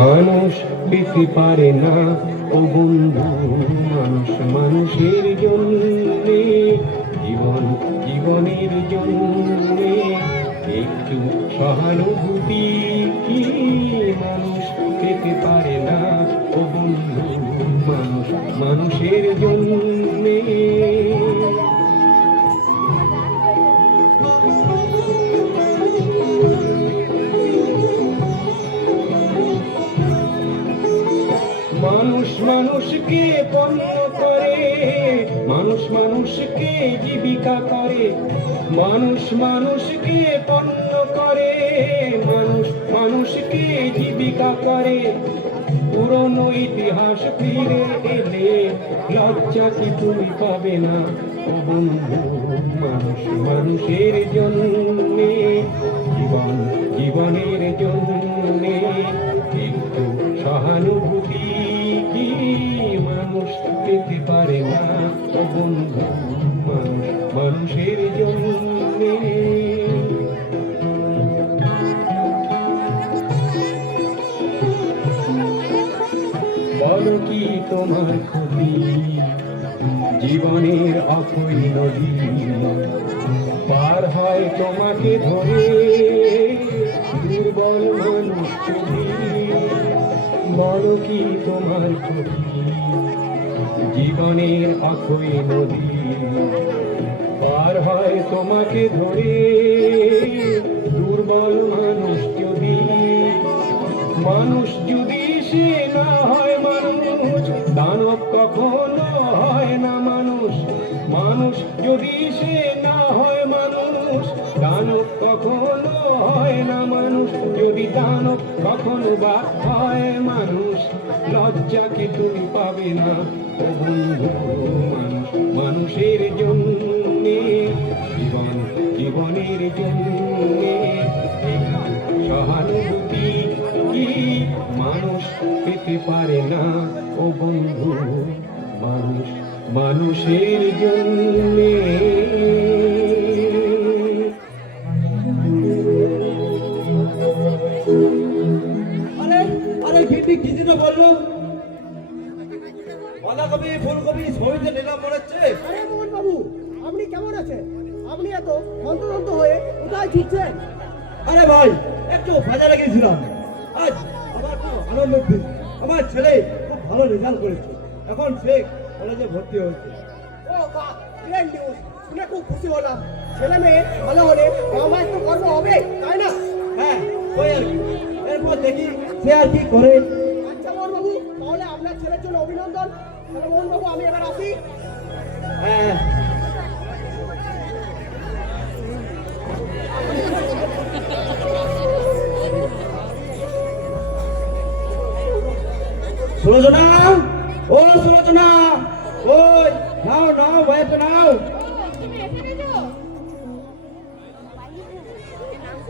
মানুষ পেতে পারে না ও বন্ধু, মানুষ মানুষের জন্যে, জীবন জীবনের জন্যে একটু সহানুভূতি কি মানুষ পেতে পারে না ও বন্ধু, মানুষ মানুষের জন্যে। মানুষ মানুষকে পণ্য করে, মানুষ মানুষকে জীবিকা করে, মানুষ মানুষকে পণ্য করে, মানুষ মানুষকে জীবিকা করে। পুরনো ইতিহাস ফিরে এলে লজ্জা কি তুমি পাবে না ও বন্ধু, মানুষ মানুষের জন্যে, জীবন জীবনের জন্যে একটু সহানুভূতি কি মানুষ পেতে পারে না ও বন্ধু, মানুষ মানুষের জন্যে। বলো কি তোমার ক্ষতি, জীবনের অক্ষয় নদী পার হয় তোমাকে ধরে দুর্বল মানুষ তুমি। বলো কি তোমার ক্ষতি, জীবনের অক্ষয় নদী পার হয় তোমাকে ধরে দুর্বল মানুষ যদি। মানুষ যদি সে না হয় মানুষ, দানব কখনো হয় না মানুষ। মানুষ যদি সে না হয় মানুষ, দানব কখনো হয় না মানুষ। যদি দানব কখনো বা হয় মানুষ, লজ্জাকে তুমি পাবে না ও বন্ধু, মানুষ মানুষের জন্যে, জীবন জীবনের জন্যে সহানুভূতি কি মানুষ পেতে পারে না ও বন্ধু, মানুষ মানুষের জন্যে। আরে আরে গিন্নি কি যেন বললো, বাঁধাকপি ফুলকপি সবই নিলাম মনে হচ্ছে। আরে মোহন বাবু, আপনি কেমন আছেন? আপনি এত হন্তদন্ত হয়ে কোথায় ছুটছেন? আরে ভাই একটু বাজারে গিয়েছিলাম, আজ আমার খুব আনন্দের দিন। আমার ছেলে খুব ভালো রেজাল্ট করেছে, এখন সে কলেজে ভর্তি হয়েছে। ও বাহ, গ্রেট নিউজ, শুনে খুব খুশি হলাম। ছেলে মেয়ে ভালো হলে আমার তো গর্ব হবে, তাই না? হ্যাঁ ওই আর কি, এরপর দেখি সে আর কি করে। আচ্ছা মোহন বাবু, তাহলে আপনার ছেলের জন্য অভিনন্দন। তাহলে মোহন বাবু আমি এবার আসি। হ্যাঁ সুলোচনা, ও সুলোচনা, ওই নাও নাও ভাইকে নাও। তুমি এখানে যাও,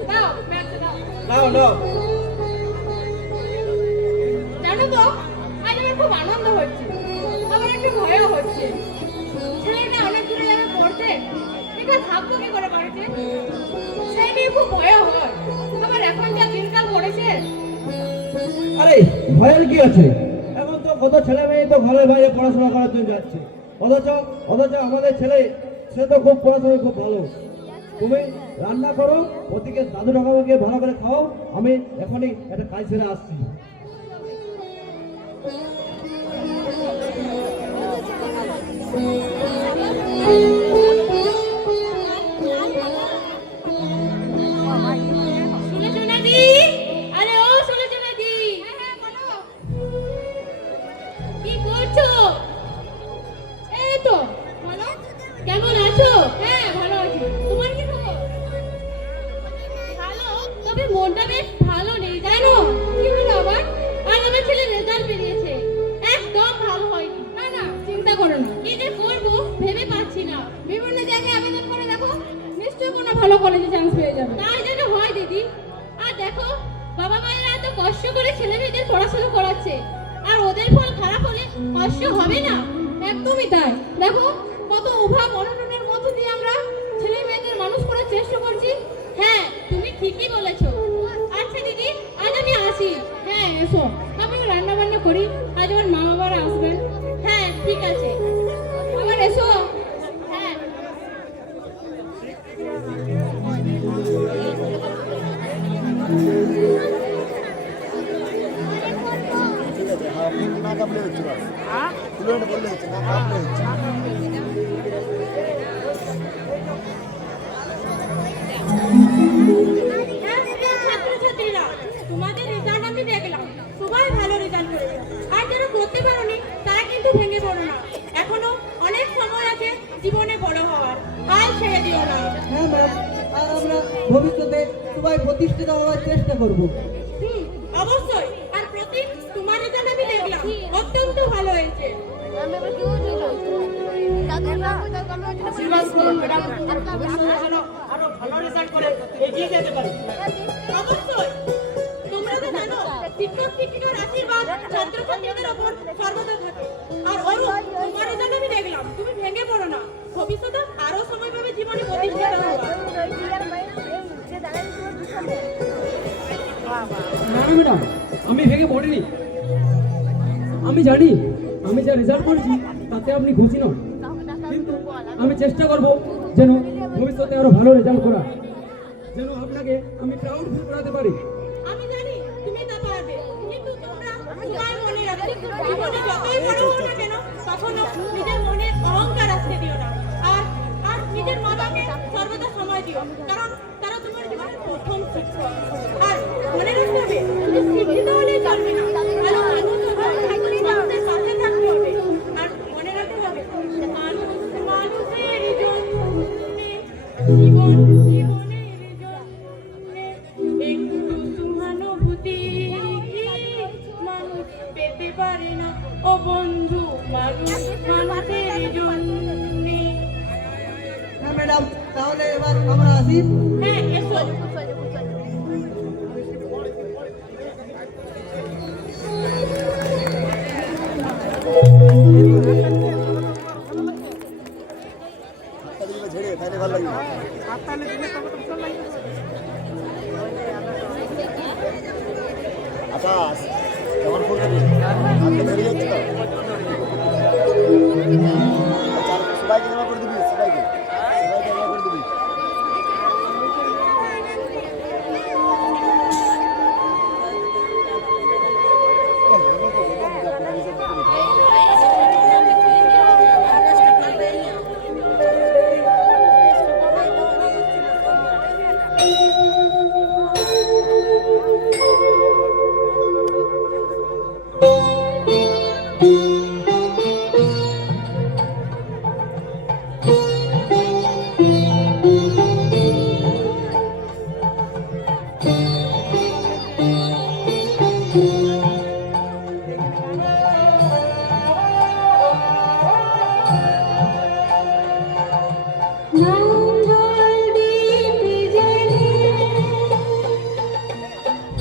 দাও ব্যাগটা দাও। নাও নাও। জানো তো আজ আমার খুব আনন্দ হচ্ছে, আবার একটু ভয়ও হচ্ছে। ছেলেটা অনেক দূরে যাবে পড়তে, একা থাকবো কি করে বাড়িতে, সেই নিয়ে খুব ভয়ও হয়। আবার এখন যা দিনকাল পড়েছে। আরে ভয়ের কি আছে, এখন তো কত ছেলে মেয়ে তো ঘরের বাইরে পড়াশোনা করার জন্য যাচ্ছে, অথচ অথচ আমাদের ছেলে সে তো খুব পড়াশোনায় খুব ভালো। তুমি রান্না করো, ওদিকে দাদু ঠাকুমাকে ভালো করে খাও, আমি এখনই একটা কাজ সেরে আসছি। সুলোচনা দি, আরে ও সুলোচনা দি, কি করছো? এই তো ভালো। কেমন আছো? হ্যাঁ ভালো আছি, তোমার কি খবর? ভালো, তবে মনটা বেশ ভালো নেই জানো। কি হলো আবার? আজ আমার ছেলে রেজাল্ট বেরিয়েছে, একদম ভালো হয়নি। না না চিন্তা করো না, কি যে করবো ভেবে পাচ্ছি না। বিভিন্ন জায়গায় আবেদন করে দেখো, নিশ্চয়ই কোনো ভালো কলেজে চান্স পেয়ে যাবে। তাই যেন হয় দিদি। আর দেখো বাবা মায়েরা এত কষ্ট করে ছেলে মেয়েদের পড়াশোনা করাচ্ছে, আর ওদের ফল খারাপ হলে কষ্ট হবে না? একদমই তাই। দেখো কত অভাব অনটনের মধ্য দিয়ে আমরা ছেলে মেয়েদের মানুষ করার চেষ্টা করছি। হ্যাঁ তুমি ঠিকই বলেছো। আচ্ছা দিদি আজ আমি আসি। হ্যাঁ এসো, আমি রান্না বান্না করি, আজ আমার মা বাবারা আসবেন। হ্যাঁ ঠিক আছে, আবার এসো। হ্যাঁ না কামলে হচ্ছে না, ফুলনে বললে হচ্ছে না, কামলে হচ্ছে। ছাত্রছাত্রীরা, তোমাদের রেজাল্ট আমি দেখলাম, সবাই ভালো রেজাল্ট করেছে। আর যারা করতে পারোনি তারা কিন্তু ভেঙে পড়ো না, এখনো অনেক সময় আছে জীবনে বড় হওয়ার, আর ছেড়ে দিও না। হ্যাঁ ম্যাম, আর আমরা ভবিষ্যতে সবাই প্রতিষ্ঠিত হওয়ার চেষ্টা করব। অবশ্যই। আর প্রতীক, তোমার রেজাল্ট আমি দেখলাম, অত্যন্ত ভালো হয়েছে। অবশ্যই। তোমরা তো জানো, শিক্ষক শিক্ষিকার আশীর্বাদ ছাত্রছাত্রীদের ওপর সর্বদা থাকে। আর অরুণ, তোমার রেজাল্ট আমি দেখলাম, তুমি ভেঙে পড়ো না, ভবিষ্যতে আরো সময় পাবে জীবনে প্রতিষ্ঠিত হওয়ার। না ম্যাডাম, আমি ভেঙে পড়িনি। আমি জানি আমি যা রেজাল্ট করেছি তাতে আপনি খুশি নন, কিন্তু আমি চেষ্টা করব যেন ভবিষ্যতে আরো ভালো রেজাল্ট করা, যেন আপনাকে আমি প্রাউড ফিল করাতে পারি। আমি জানি তুমি তা পারবে, কিন্তু তোমরা সবাই মনে রাখবে, জীবনে যতই বড় হও না কেন, কখনো নিজের মনে অহংকার আসতে দিও না। আর আর নিজের মা বাবাকে সর্বদা সময় দিও, কারণ তারা তোমার জীবনের প্রথম শিক্ষক। আর মনে রাখতে হবে, তুমি শিক্ষিত হলেই চলবে না, ভালো মানুষ হতে হবে, মানুষের পাশে থাকতে হবে। আর মনে রাখতে হবে, মানুষ মানুষের জন্যে, জীবন জীবনের জন্যে একটু সহানুভূতি মানুষ পেতে পারে না। ও বন্ধু, মানুষ মানুষের জন্যে। হ্যাঁ ম্যাডাম, তাহলে এবার আমরা আসি। হ্যাঁ এসো। ঝেড়ে তাহলে ভালো লাগবে। আকাশ কেমন ফুল কাটি হাতে ধরে যাচ্ছে তো, সবাইকে জমা করে দিবি, সবাইকে জমা করে দিবি।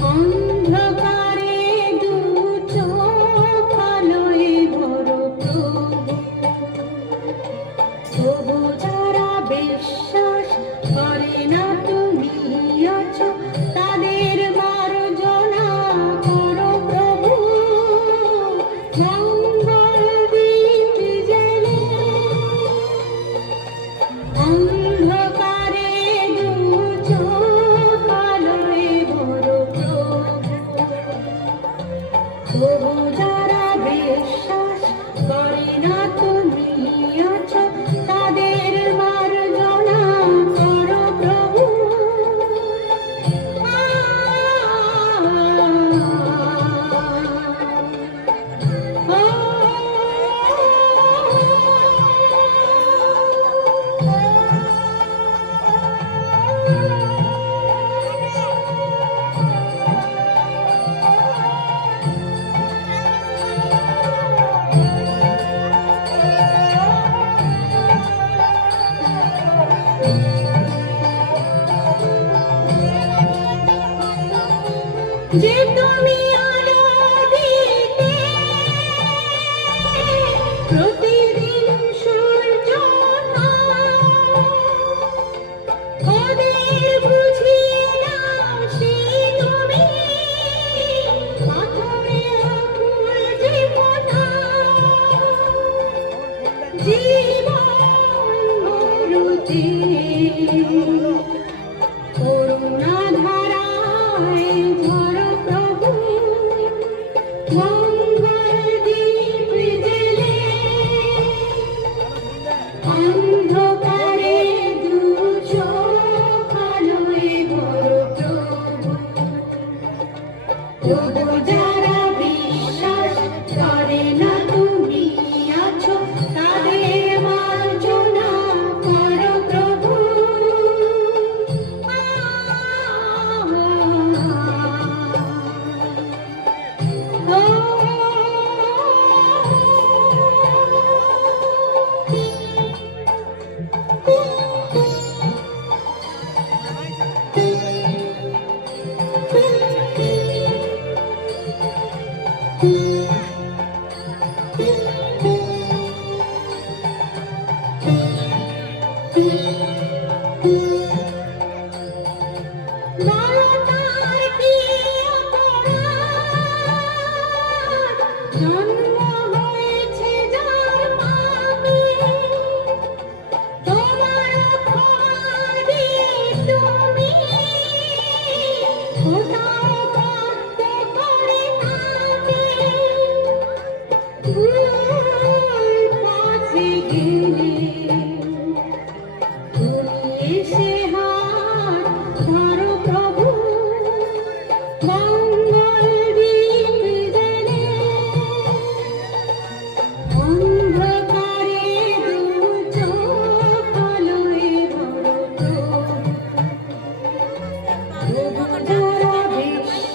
অন্ধকারে দু চোখ আলোয় ভরো প্রভু, যারা বিশ্বাস করে না তুমি আছো, তাদের মার্জনা করো প্রভু। মঙ্গল দীপ জ্বেলে অন্ধকারে দু চোখ আলোয় ভরো প্রভু, যারা বিশ্বাস করে না তুমি আছো, তাদের মার্জনা করো প্রভু। যারা বিশ্বাস করে না তুমি আছো তাদের মার্জনা করো প্রভু। নরতার কি অপরাধ, জন্ম হয়েছে যার পাপে, তোমার খোঁজে তুমি কোথাও কষ্ট করে থাকে, ভুল পথে গেলে তুমি এসে হাত ধরো প্রভু, মঙ্গল দীপ জ্বেলে অন্ধকারে দু চোখ আলোয় ভরো প্রভু। যারা বিশ্বাস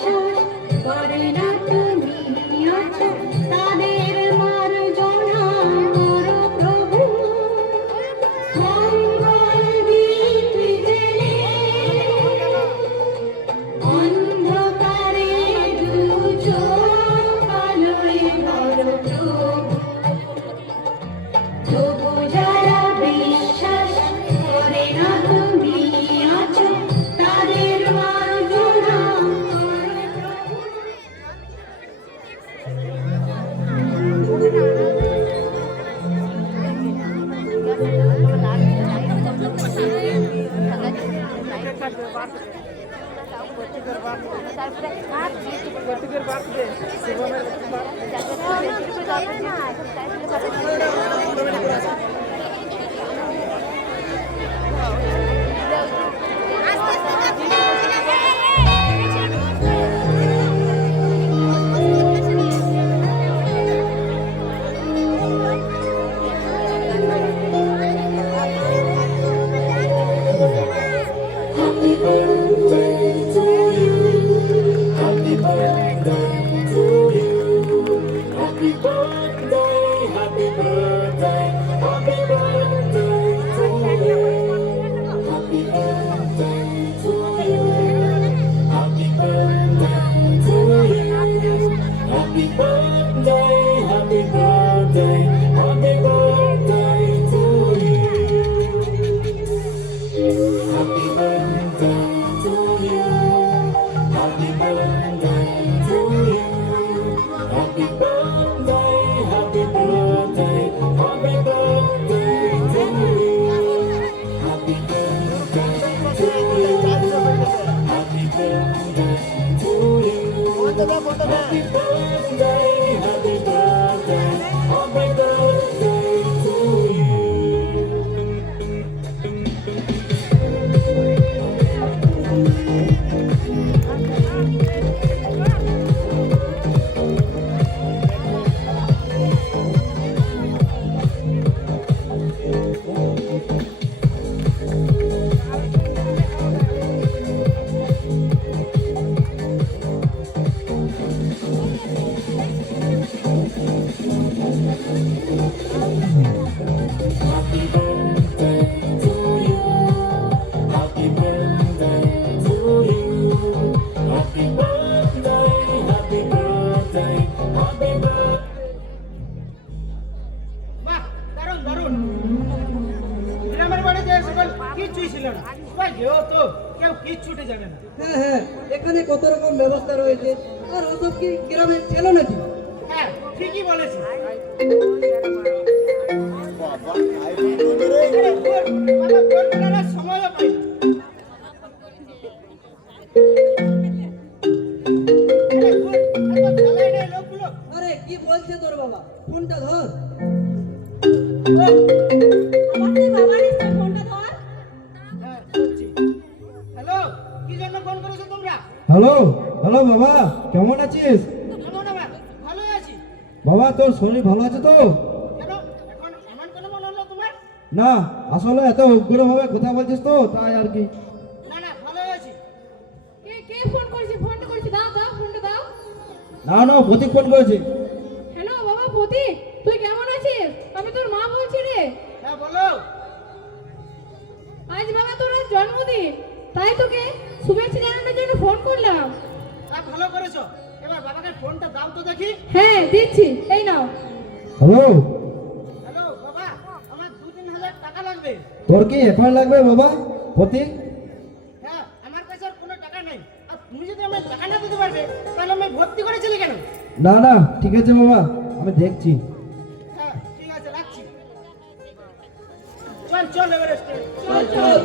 করে না তুমি আছো তাদের মার্জনা করো প্রভু, মঙ্গল দীপ জ্বেলে অন্ধকারে দু চোখ আলোয় ভরো প্রভু। যারা বিশ্বাস করে না তুমি আছো তাদের মার্জনা করো Happy birthday to you. Happy birthday to you. Happy birthday, happy birthday, happy birthday to you. Happy birthday to you. Happy birthday to you. Happy birthday, happy birthday, happy birthday to you. Happy birthday to you. Happy birthday to you. Happy birthday, happy birthday, happy birthday to you. Happy birthday to you. Happy birthday to you. Happy birthday, happy birthday, happy birthday to Happy birthday to you. Happy birthday to you. Happy birthday, happy birthday, happy birthday. বাহ, দারুণ দারুণ। গ্রামের বাড়ি যে সকল কিচ্ছুই ছিল না, সবাই যেহেতু কেউ কিচ্ছুটি জানে না। হ্যাঁ হ্যাঁ, এখানে কত রকম ব্যবস্থা রয়েছে, আর ওসব কি গ্রামে ছিল নাকি? হ্যাঁ, ঠিকই বলেছি। বাবা আইফোন ধরে আরে, বাবা, ফোন করার সময়ও পাই না। আরে, এত জ্বালাই নেই লোকগুলো। আরে কি বলছে তোর বাবা, ফোনটা ধর। আমার তুই বাবা নিশ্চয় ফোনটা ধর। হ্যাঁ, ধরছি। হ্যালো, কি জন্য ফোন করেছো তোমরা? হ্যালো হ্যালো বাবা, কেমন আছিস? কেমন আবার? ভালোই আছি। বাবা তোর শরীর ভালো আছে তো? কেন এখন এমন কেন মনে হলো তোমার? না আসলে এত উগ্র ভাবে কথা বলছিস তো তাই আর কি। না না ভালোই আছি। কে কে ফোন করেছে? ফোনটা করেছে, দাও দাও ফোনটা দাও। না না প্রতীক ফোন করেছে। হ্যালো বাবা প্রতীক, তুই কেমন আছিস? আমি তোর মা বলছি রে। হ্যাঁ বলো। আজ বাবা তোর আজ জন্মদিন, তাই তোকে শুভেচ্ছা জানানোর জন্য ফোন করলাম। ভালো করেছো। এবার বাবাকে ফোনটা দাও তো দেখি। হ্যাঁ দিচ্ছি, এই নাও। হ্যালো, হ্যালো বাবা, আমার 2-3 হাজার টাকা লাগবে। তোর কি এখন লাগবে বাবা প্রতীক? হ্যাঁ আমার কাছে আর কোনো টাকা নেই। আর তুমি যদি আমায় টাকা না দিতে পারবে তাহলে আমি ভর্তি করেছিলি কেন? না না ঠিক আছে বাবা, আমি দেখছি। হ্যাঁ ঠিক আছে রাখছি। চল চল এবারে চল চল।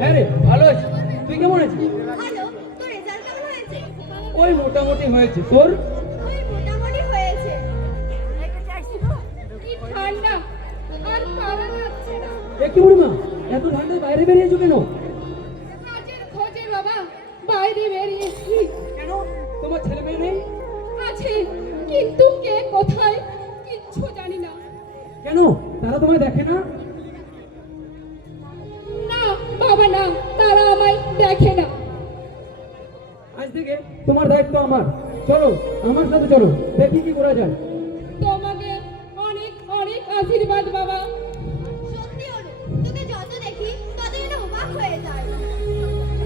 হ্যাঁ রে, ভালো আছি। তুই কেমন আছিস? ভালো, তোর রেজাল্ট কেমন হয়েছে? ওই মোটামুটি হয়েছে। তোর? ওই মোটামুটি হয়েছে। কি ঠান্ডা, আর পারা যাচ্ছে না। এ কি বুড়িমা, এত ঠান্ডায় বাইরে বেরিয়েছো কেন? কাজের খোঁজে বাবা বাইরে বেরিয়েছি। কেন? তোমার ছেলে মেয়ে নেই? আছে, কিন্তু কে কোথায় কিচ্ছু জানি না। কেন, তারা তোমায় দেখে না? না বাবা না, তারা আমায় দেখে না। আজ থেকে তোমার দায়িত্ব আমার। চলো আমার সাথে চলো, দেখি কি করা যায়। তোমাকে অনেক অনেক আশীর্বাদ বাবা। সত্যি হলো, তোকে যত দেখি ততই না অবাক হয়ে যায়।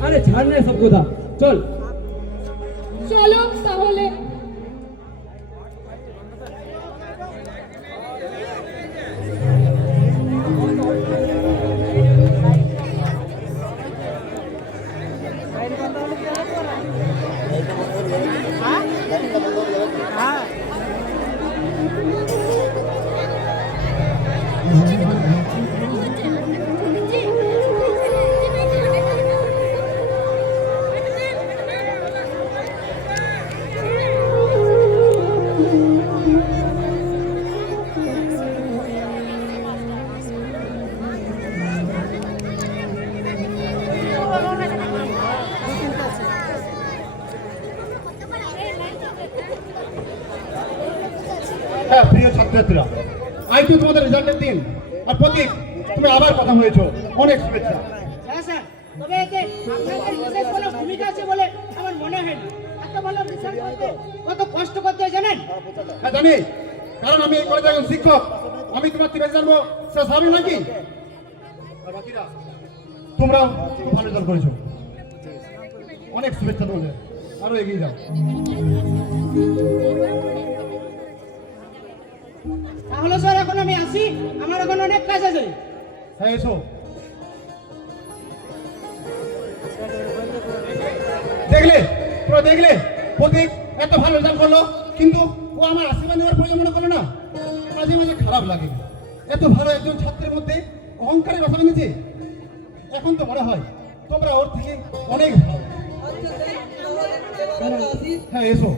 আরে ছাড় না সব কথা, চল। চলো তাহলে। হ্যাঁ প্রিয় ছাত্রছাত্রীরা, আজ তো তোমাদের রেজাল্টের দিন। আর প্রতীক, তুমি আবার প্রথম হয়েছো, অনেক শুভেচ্ছা। হ্যাঁ স্যার, তবে এতে আপনাদের বিশেষ কোনো ভূমিকা আছে বলে আমার মনে হয় না। এত ভালো রেজাল্ট করতে কত কষ্ট করতে হয় জানেন? হ্যাঁ জানি, কারণ আমি এই কলেজের একজন শিক্ষক। আমি তোমার থেকে জানবো সে স্বাভাবিক নাকি? আর বাকিরা, তোমরাও খুব ভালো রেজাল্ট করেছো, অনেক শুভেচ্ছা তোমাদের। আরো এগিয়ে যাও। তাহলে স্যার এখন আমি আসি, আমার এখন অনেক কাজ আছে। হ্যাঁ এসো। দেখলে, তোমরা দেখলে প্রতীক এত ভালো রেজাল্ট করলো, কিন্তু ও আমার আশীর্বাদ নেওয়ার প্রয়োজন মনে করলো না। মাঝে মাঝে খারাপ লাগে, এত ভালো একজন ছাত্রের মধ্যে অহংকারের বাসা বেঁধেছে। এখন তো মনে হয় তোমরা ওর থেকে অনেক ভালো। হ্যাঁ এসো।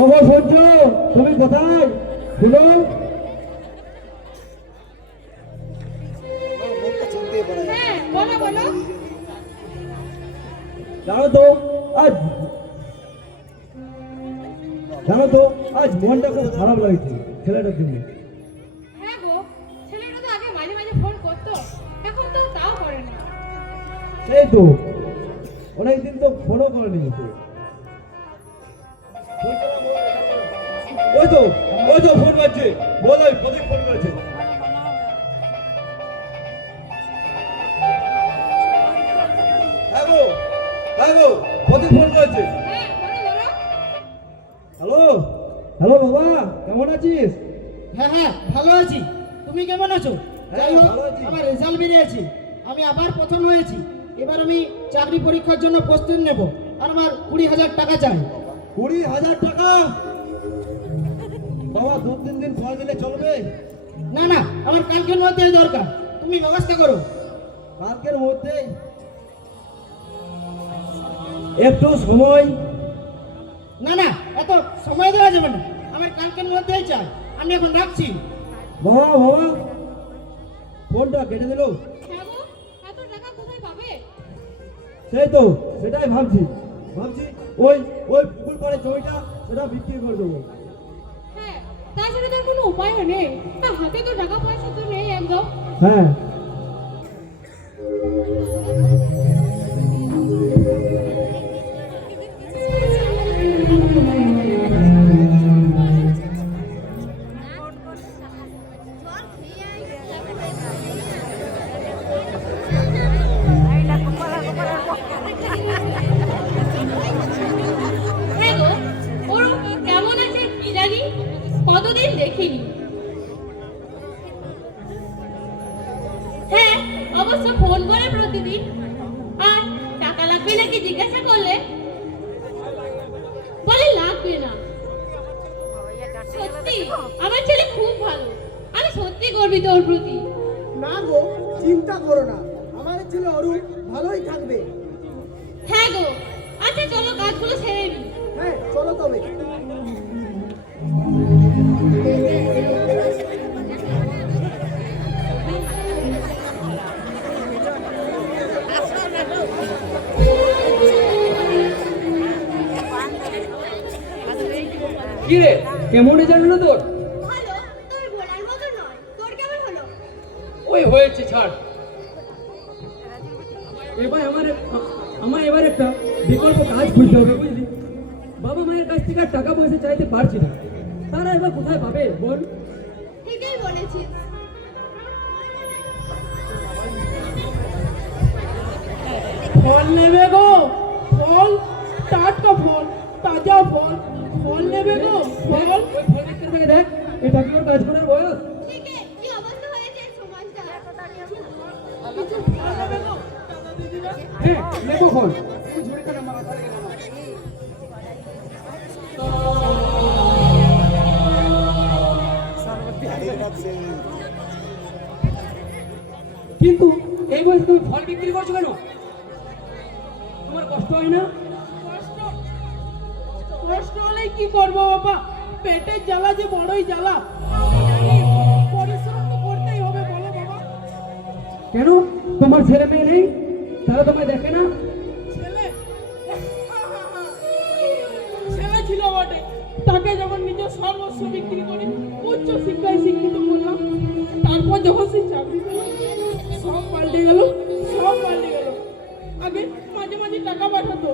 ও গো সূর্য, তুমি কোথায়? শুনো, মুখটা চিনতেই পারে না। হ্যাঁ বলো বলো। জানো তো আজ মনটা খুব খারাপ লাগছে ছেলেটার জন্য। হ্যাঁ গো, ছেলেটা তো আগে মাঝে মাঝে ফোন করতো, এখন তো তাও করে না। সেই তো অনেকদিন তো ফোনও করেনি তো। ওই তো ফোন করছে, বল ওই প্রদীপ ফোন করেছে। হ্যাঁ গো প্রদীপ ফোন করেছে। হ্যাঁ বলো হ্যালো হ্যালো বাবা, কেমন আছিস? হ্যাঁ হ্যাঁ ভালো আছি, তুমি কেমন আছো? যাই হোক, ভালো আছি। আমার রেজাল্ট বেরিয়েছে, আমি আবার প্রথম হয়েছি। এবার আমি চাকরি পরীক্ষার জন্য প্রস্তুতি নেব, আর আমার 20,000 টাকা চাই। 20,000 টাকা? বাবা 2-3 দিন পর দিলে চলবে? না না, আমার কালকের মধ্যে দরকার, তুমি ব্যবস্থা করো। কালকের মধ্যে? একটু সময়। না না, এত সময় দেওয়া যাবে না, আমার কালকের মধ্যেই চাই। আমি এখন রাখছি। বাবা বাবা, ফোনটা কেটে দিল। হ্যাঁ গো, এত টাকা কোথায় পাবে? সেই তো, সেটাই ভাবছি ওই ওই পুকুর পাড়ে জমিটা সেটা বিক্রি করে দেবো। হ্যাঁ, তাছাড়া তার কোনো উপায়ও নেই। তা হাতে তো টাকা পয়সা তো নেই একদম। হ্যাঁ, হ্যাঁ গো, ওর কেমন আছে কি জানি, কতদিন দেখিনি। হ্যাঁ, অবশ্য ফোন করে প্রতিদিন। আর টাকা লাগবে নাকি জিজ্ঞাসা করলে বলে লাগবে না। সত্যি আমার ছেলে খুব ভালো, আমি সত্যি গর্বিত ওর প্রতি। না গো, চিন্তা করো না, আমার ছেলে অরু ভালোই থাকবে। হ্যাঁ গো, আচ্ছা চলো কাজগুলো সেরে নিই। হ্যাঁ চলো তবে। কি রে, কেমন রেজাল্ট হলো তোর? ভালো, তোর বলার মতো নয়। তোর কেমন হলো? ওই হয়েছে, ছাড়। আমার এবার একটা বিকল্প কাজ খুঁজতে হবে, বুঝলি? বাবা মায়ের কাছ থেকে আর টাকা পয়সা চাইতে পারছি না, তারা এবার কোথায় পাবে বল? ঠিকই বলেছিস। ফল নেবে গো, ফল, টাটকা ফল, তাজা ফল, ফল নেবে গো, ফল। ওই ফল বিক্রি থেকে দেখ, এটা কি ওর কাজ করার বয়স? ঠিকই, কি অবস্থা হয়েছে এই সমাজটা। কিছু ফল নেবে গো, দাদা দিদিরা। হ্যাঁ, নেবো ফল। কিন্তু এই বয়সে তুমি ফল বিক্রি করছো কেন? তোমার কষ্ট হয় না? কষ্ট হলে কি করবো বাবা, পেটের জ্বালা যে বড়ই জ্বালা। পরিশ্রম তো করতেই হবে, বলো বাবা। কেন তোমার ছেলে মেয়ে নেই? তারা তোমায় দেখে না? ছেলে ছেলে ছিল বটে, তাকে যখন নিজের সর্বস্ব বিক্রি করে উচ্চ শিক্ষায় শিক্ষিত করলাম, তারপর যখন সে চাকরি পেল, সব পাল্টে গেল, সব পাল্টে গেল। আগে মাঝে মাঝে টাকা পাঠাতো,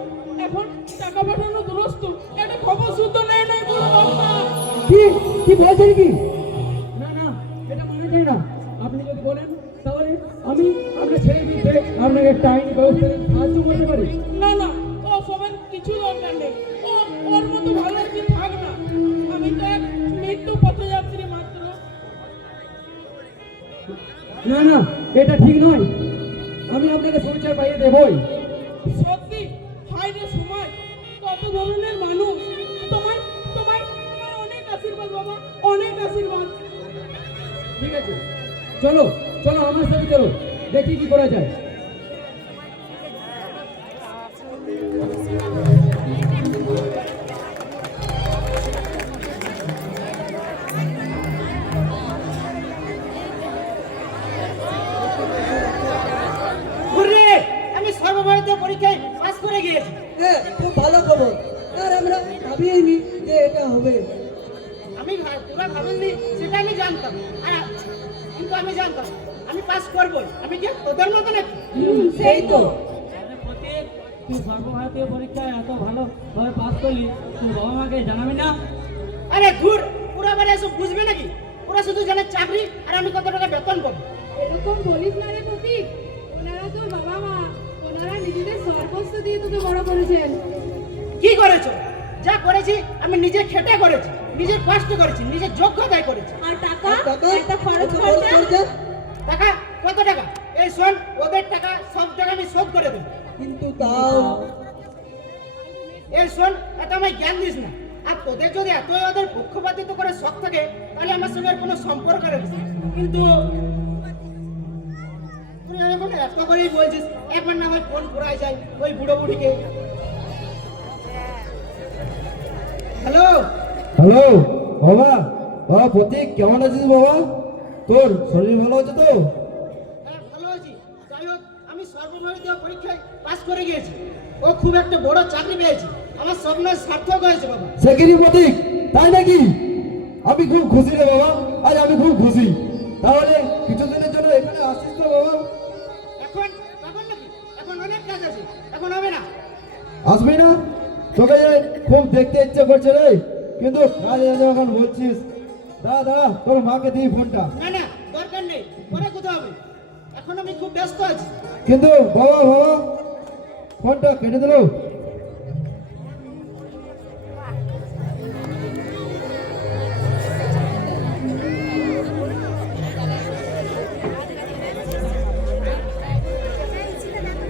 এখন টাকা পাঠানো দুরস্ত, একটা খবর শুদ্ধ নেয় নাই পুরো বাবা। কি কি বলছেন কি? না না, এটা মানা যায় না। আপনি যদি বলেন তাহলে আমি আপনার ছেলের বিরুদ্ধে আপনাকে একটা আইনি ব্যবস্থা নিতে সাহায্য করতে পারি। না না, ও সবের কিছু দরকার নেই, ও ওর মতো ভালো কি থাক না। আমি তো এক মৃত্যু পথযাত্রী মাত্র। না না, এটা ঠিক নয়। আমি আপনাকে সংসার পাইয়ে দেবই। সত্যি, হায় রে সময়, কত ধরনের মানুষ। তোমার তোমার তোমার অনেক আশীর্বাদ বাবা, অনেক আশীর্বাদ। ঠিক আছে, চলো চলো আমার সাথে চলো, দেখি কি করা যায়। ঘুরে আমি সর্বভারতীয় পরীক্ষায় পাস করে গিয়েছি। হ্যাঁ, খুব ভালো খবর। আর আমরা ভাবিনি যে এটা হবে। তোরা ভাবেননি সেটা আমি জানতাম, কিন্তু আমি জানতাম আমি পাস করবো। আমি কি তোদের মতো নাকি? সেই তো। তুই সর্বভারতীয় পরীক্ষায় এত ভালোভাবে পাস করলি, তুই বাবা মাকে জানাবি না? আরে ধুর, ওরা আবার এসব বুঝবে নাকি? ওরা শুধু জানে চাকরি আর আমি কত টাকা বেতন পাবো। এরকম বলিস না রে প্রতীক, ওনারা তোর বাবা মা, ওনারা নিজেদের সর্বস্ব দিয়ে তোকে বড় করেছেন। কি করেছো? যা করেছি আমি নিজে খেটে করেছি, নিজের কষ্ট করেছি, নিজের যোগ্যতায় করেছি। আর টাকা একটা খরচ খরচা টাকা কত টাকা? এই শোন, ওদের টাকা সব টাকা আমি শোধ করে দেবো। কিন্তু তাও এই শোন, এত আমায় জ্ঞান দিস না। আর তোদের যদি এত ওদের পক্ষপাতিত্ব করে শখ থাকে তাহলে আমার সঙ্গে আর কোনো সম্পর্ক রাখিস না। কিন্তু তুই এখন এত করেই বলছিস, একবার না হয় ফোন করাই যায় ওই বুড়ো বুড়িকে। হ্যালো, হ্যালো বাবা, বাবা প্রতীক কেমন আছিস বাবা? তোর শরীর ভালো আছে তো? হ্যাঁ ভালো আছি। যাই হোক, আমি সর্বভারতীয় পরীক্ষায় পাস করে গিয়েছি। ও খুব একটা বড় চাকরি পেয়েছে। আমার স্বপ্ন সার্থক হয়েছে বাবা। সে কি রে প্রতীক, তাই নাকি? আমি খুব খুশি রে বাবা, আজ আমি খুব খুশি। তাহলে কিছুদিনের জন্য এখানে আসিস তো বাবা? এখন তখন নাকি? এখন অনেক কাজ আছে, এখন হবে না। আসবি না? তোকে যে খুব দেখতে ইচ্ছে করছে রে, কিন্তু কাজে যখন বলছিস। দাঁড়া দাঁড়া, তোর মাকে দিই ফোনটা। না না, দরকার নেই, পরে কোথাও হবে। এখন আমি খুব ব্যস্ত আছি। কিন্তু বাবা বাবা ফোনটা কেটে দিল।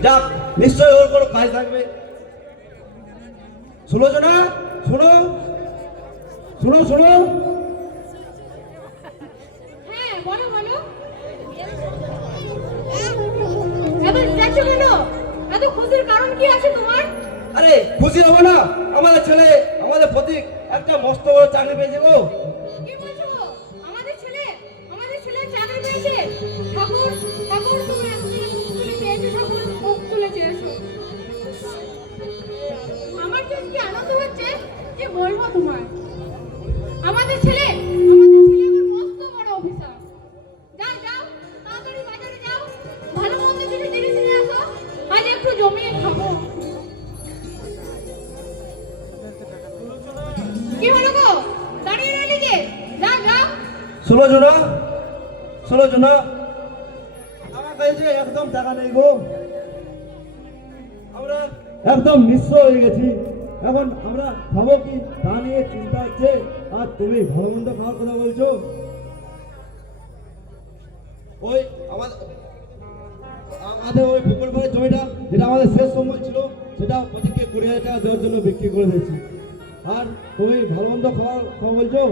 যাক, নিশ্চয়ই ওর কোনো কাজ থাকবে। সুলোচনা, শোনো শোনো শোনো। হ্যাঁ বলো বলো। এত যাচ্ছ কেন? এত খুশির কারণ কি আছে তোমার? আরে খুশি হবো না? আমাদের ছেলে, আমাদের প্রতীক একটা মস্ত বড় চাকরি পেয়েছে গো। কি বলছো গো? আমাদের ছেলে চাকরি পেয়েছে? ঠাকুর ঠাকুর তুমি তুলে চেয়েছো, ঠাকুর মুখ তুলে চেয়েছো। আমার তো কি আনন্দ হচ্ছে যে বলবো তোমার। আমাদের ছেলে এখন মস্ত বড় অফিসার। যাও যাও, তাড়াতাড়ি বাজারে যাও, ভালো মন্দ কিছু জিনিস নিয়ে আসো, আজ একটু জমিয়ে খাবো। কি হলো গো? দাঁড়িয়ে রইলি যে? যাও যাও। সুলোচনা, সুলোচনা, আমার কাছে একদম টাকা নেই গো। আমরা একদম নিঃস্ব হয়ে গেছি। এখন আমরা খাবো কি তা নিয়ে চিন্তা হচ্ছে, আর তুমি ভালো মন্দ খাওয়ার কথা বলছো। ওই আমাদের ওই পুকুর পাড়ের জমিটা, যেটা আমাদের শেষ সময় ছিল, সেটা প্রত্যেককে 20,000 টাকা দেওয়ার জন্য বিক্রি করে দিয়েছি। আর তুমি ভালো মন্দ খাওয়ার কথা বলছো।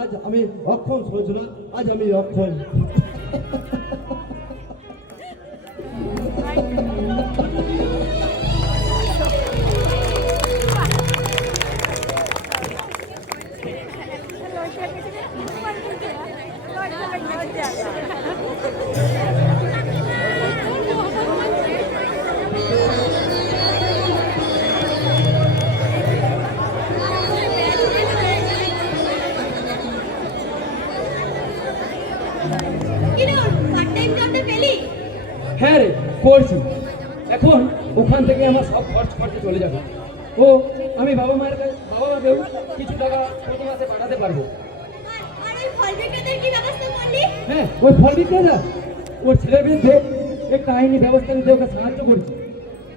আজ আমি অক্ষম সুলোচনা, আজ আমি অক্ষম। কি রে, পার্ট টাইম জবটা পেলি? হ্যাঁ রে, করছি। এখন ওখান থেকে আমার সব খরচে চলে যাবে। ও আমি বাবা মাকেও কিছু টাকা প্রতি মাসে পাঠাতে পারবো। আর ওই ফল বিক্রেতার কি ব্যবস্থা করলি? হ্যাঁ, ওই ফল বিক্রেতা ওর ছেলের বিরুদ্ধে একটা আইনি ব্যবস্থা নিতে ওকে সাহায্য করছি।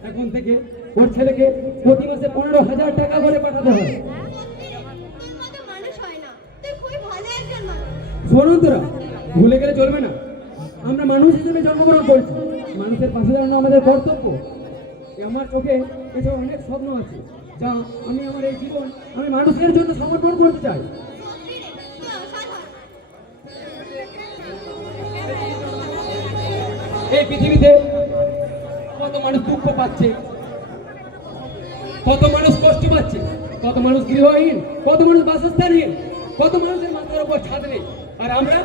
এখন থেকে ওর ছেলেকে প্রতি মাসে 15,000 টাকা করে পাঠাতে হবে। সত্যি রে, তোর মতো মানুষ হয় না। তুই খুবই ভালো একজন মানুষ। শোনুন তোরা, ভুলে গেলে চলবে না। আমরা মানুষ হিসেবে জন্মগ্রহণ করছি, মানুষের পাশে দাঁড়ানো আমাদের কর্তব্য। আমার চোখে এছাড়া অনেক স্বপ্ন আছে, যা আমি আমার এই জীবন আমি মানুষের জন্য সমর্পণ করতে চাই। সত্যি রে, তুই অসাধারণ। এই পৃথিবীতে কত মানুষ দুঃখ পাচ্ছে, কত মানুষ কষ্ট পাচ্ছে, কত মানুষ গৃহহীন, কত মানুষ বাসস্থানহীন, কত মানুষের মাথার উপর ছাদ নেই। আর আমরা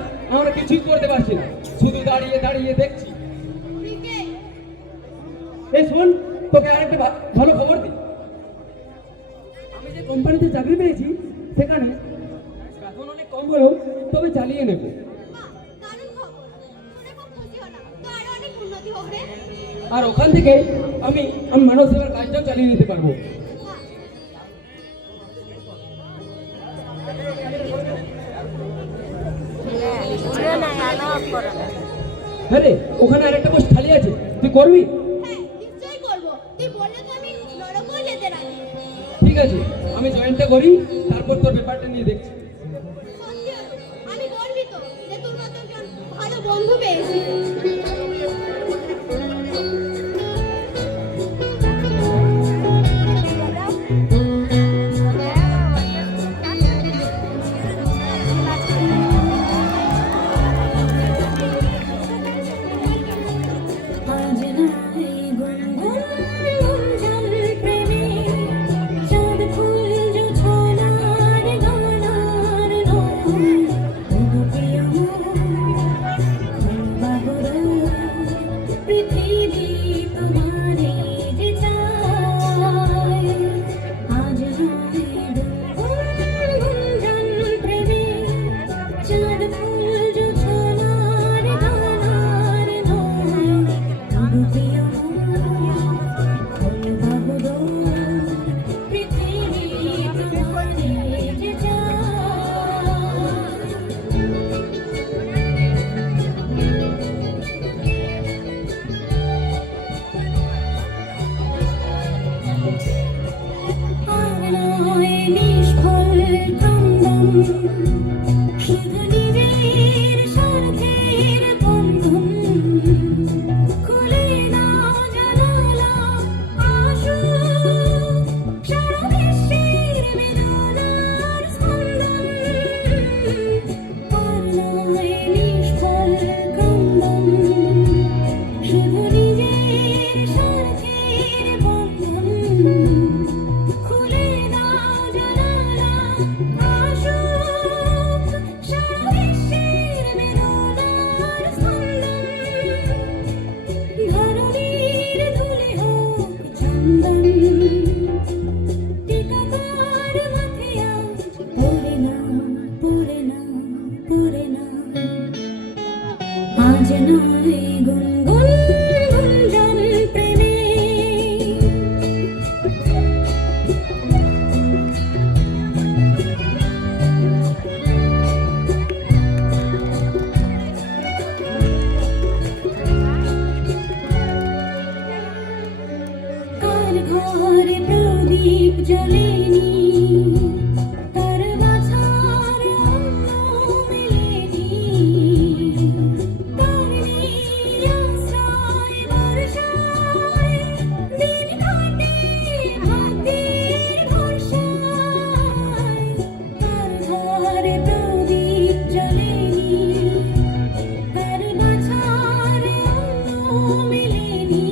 কিছুই করতে পারছি না, শুধু দাঁড়িয়ে দাঁড়িয়ে দেখছি। ঠিকই। এই শোন, তোকে আরেকটা ভালো খবর দিই। আমি যে কোম্পানিতে চাকরি পেয়েছি, সেখানে বেতন অনেক কম হলেও তবে চালিয়ে নেব। বাহ, দারুণ খবর। শুনে খুব খুশি হলাম। তো আরো অনেক উন্নতি হোক রে। আর ওখান থেকে আমি মানব সেবার কাজটাও চালিয়ে নিতে পারবো। বাহ। হ্যাঁ রে, ওখানে আরেকটা পোস্ট খালি আছে, তুই করবি? হ্যাঁ, নিশ্চয়ই করবো। তুই বললে তো আমি নরকও যেতে রাজি। ঠিক ঠিক আছে, আমি জয়েনটা করি, তারপর তোর ব্যাপারটা নিয়ে দেখছি। সত্যি অনু, আমি গর্বিত যে তোর মতো একজন ভালো বন্ধু পেয়েছি। ঘরে প্রদীপ জ্বলেনি, তার মাথার অন্ন মেলেনি, তার নিরাশ্রয় বর্ষায় দিন কাটে ভাগ্যের ভরসায়। তার ঘরে প্রদীপ জ্বলেনি, তার মাথার অন্ন মেলেনি,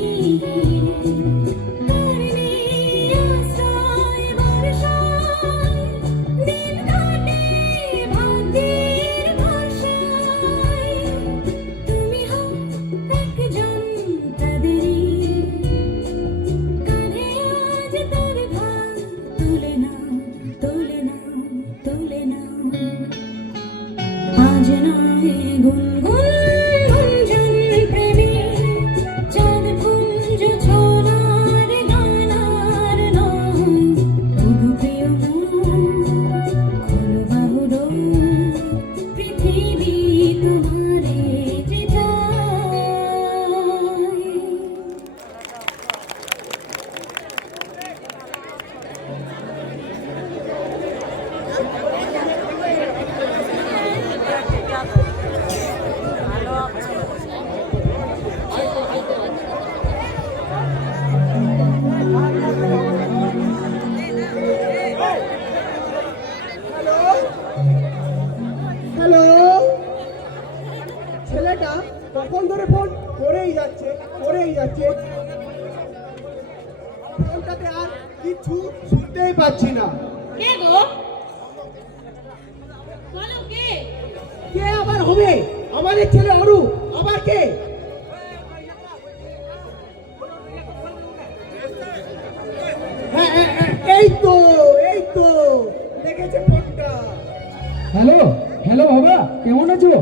আজ নয় গুনগুন গুঞ্জন প্রেমে, চাঁদ পুঞ্জ ছোনার গানার নয়। ওগো প্রিয় মন, খোলো বাহুডোর, পৃথিবী তোমারে যে চায়। হ্যালো, ছেলেটা কখন ধরে ফোন করেই যাচ্ছে। ফোনটাতে আর কিছু শুনতেই পাচ্ছি না। কে গো? বলো কে? কে আবার হবে? আমাদের ছেলে অরু, আবার কে? হ্যাঁ, এই তো দেখেছে ফোনটা। হ্যালো হ্যালো বাবা, কেমন আছো?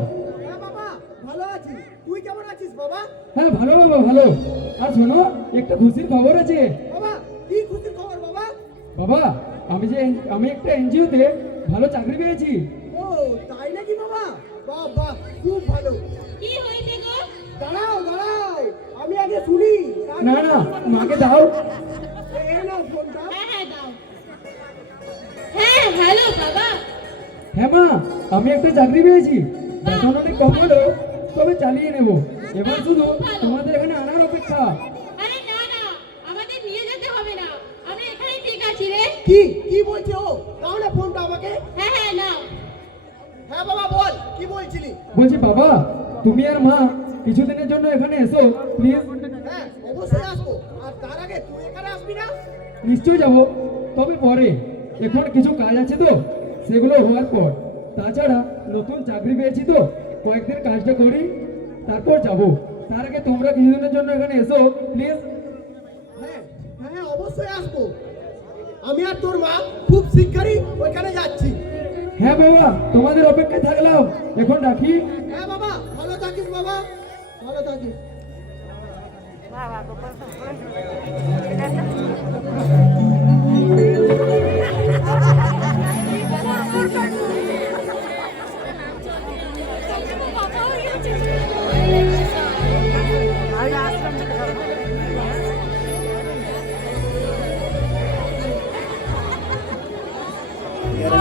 হ্যাঁ বাবা, ভালো আছি। তুই কেমন আছিস বাবা? হ্যাঁ ভালো বাবা, ভালো। আর শোনো, একটা খুশির খবর আছে। বাবা, কি খুশির খবর বাবা? বাবা, আমি একটা এনজিওতে ভালো চাকরি পেয়েছি। ও তাই নাকি বাবা? বাহ, খুব ভালো। কি হয়েছে গো? দাঁড়াও, আমি আগে শুনি। না মাকে দাও। এই নাও ফোনটা। হ্যাঁ দাও। হ্যাঁ ভালো বাবা। হ্যাঁ মা, আমি একটা চাকরি পেয়েছি। বেতন অনেক কম হলেও তবে চালিয়ে নেব। এবার শুধু তোমাদের এখানে আনার অপেক্ষা। আরে না না, আমাদের নিয়ে যেতে হবে না, আমরা এখানেই ঠিক আছি রে। কি কি বলছে ও? দাও না ফোনটা আমাকে। হ্যাঁ হ্যাঁ নাও। হ্যাঁ বাবা বল, কি বলছিলি? বলছি বাবা, তুমি আর মা কিছুদিনের জন্য এখানে এসো প্লিজ। হ্যাঁ অবশ্যই আসবো। আর তার আগে তুই এখানে আসবি না? নিশ্চয়ই যাব, তবে পরে। এখন কিছু কাজ আছে তো, সেগুলো হওয়ার পর। তাছাড়া নতুন চাকরি পেয়েছি তো, কয়েকদিন কাজটা করি, তারপর যাব। তার আগে তোমরা কিছুদিনের জন্য এখানে এসো প্লিজ। হ্যাঁ হ্যাঁ অবশ্যই আসবো। আমি আর তোর মা খুব শিগগিরই ওইখানে যাচ্ছি। হ্যাঁ বাবা, তোমাদের অপেক্ষায় থাকলাম, এখন রাখি। হ্যাঁ বাবা, ভালো থাকিস বাবা, ভালো থাকিস।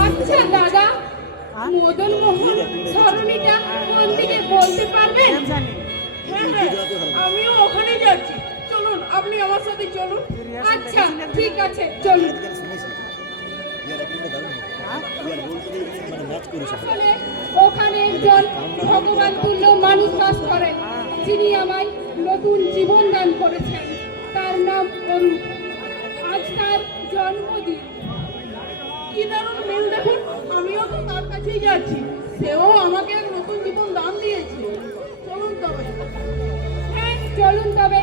আচ্ছা দাদা, মদন মোহন ধরণীটা কোন দিকে বলতে পারবেন? হ্যাঁ হ্যাঁ, আমিও ওখানে যাচ্ছি, চলুন আপনি আমার সাথে চলুন। আচ্ছা ঠিক আছে, চলুন। আসলে ওখানে একজন ভগবান তুল্য মানুষ বাস করেন, যিনি আমায় নতুন জীবন দান করেছেন। তার নাম অরূপ। আজ তার জন্মদিন। কি দারুণ মিল দেখুন, আমিও তো তার কাছেই যাচ্ছি, সেও আমাকে এক নতুন জীবন দান দিয়েছে। চলুন তবে। হ্যাঁ চলুন তবে।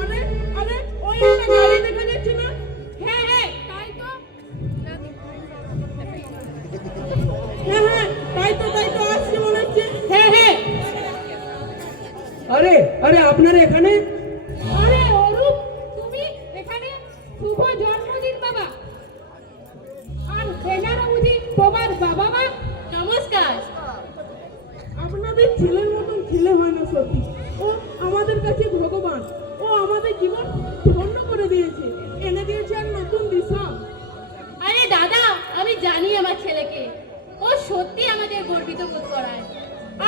আরে আরে, ওই একটা গাড়ি দেখা যাচ্ছে না? হ্যাঁ হ্যাঁ তাই তো। হ্যাঁ হ্যাঁ তাই তো আসছে মনে হচ্ছে। হ্যাঁ হ্যাঁ। আরে আরে, আপনারা এখানে? আরে অরূপ, তুমি এখানে? শুভ জন্মদিন বাবা। আর এনারা বুঝি তোমার বাবা মা? নমস্কার। আপনাদের ছেলের মতন ছেলে হয় না সত্যি। ও আমাদের কাছে ভগবান। ও আমাদের জীবন ধন্য করে দিয়েছে, এনে দিয়েছে এক নতুন দিশা। আরে দাদা, আমি জানি আমার ছেলেকে। ও সত্যি আমাদের গর্বিত বোধ করায়।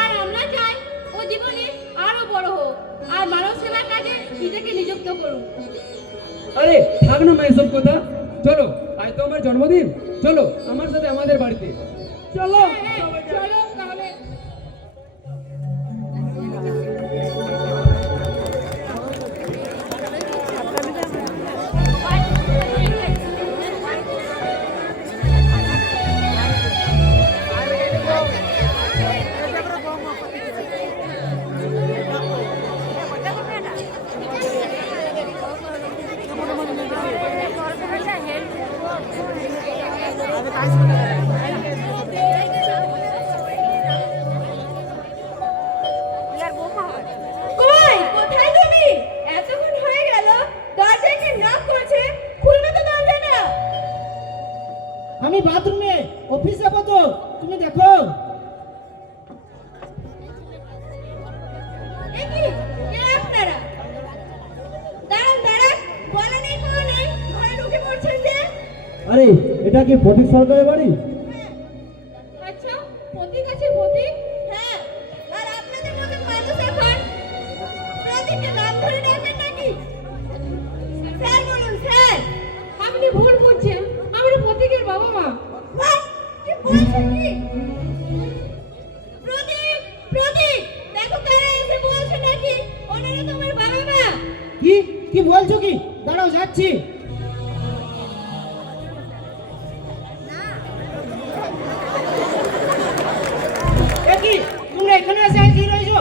আর আমরা চাই ও জীবনে আরো বড় হোক, আর মানব সেবার কাজে নিজেকে নিযুক্ত করুক। আরে থাক না মা এসব কথা। চলো, আজ তো আমার জন্মদিন, চলো আমার সাথে আমাদের বাড়িতে। চলো হ্যাঁ, চলো তাহলে। কই, কোথায় তুমি? এতক্ষণ হয়ে গেল, দরজায় কে নক করেছে? খুলবে তো দরজা না। আমি বাথরুমে, অফিসে যাবো তো, তুমি দেখো। এ কি? কে আপনারা? দাঁড়ান দাঁড়ান, বলা নেই কোনো নেই, ঘরে ঢুকে পড়ছেন যে? আরে এটা কি প্রদীপ সরকারের বাড়ি? আচ্ছা, প্রতীক আছে প্রতীক? হ্যাঁ। আর আপনাদের মতো মানুষ এখন প্রতীকের নাম ধরে ডাকবেন নাকি? স্যার বলুন স্যার। আপনি ভুল বুঝছেন, আমরা প্রতীকের বাবা মা। কি বলছেন কি? প্রতীক প্রতীক, দেখো কারা এসে বলছে নাকি ওনারা তোমার বাবা মা। কি কি বলছো কি? দাঁড়াও যাচ্ছি। এ কি, তোমরা এখানে এসে কি রয়েছো?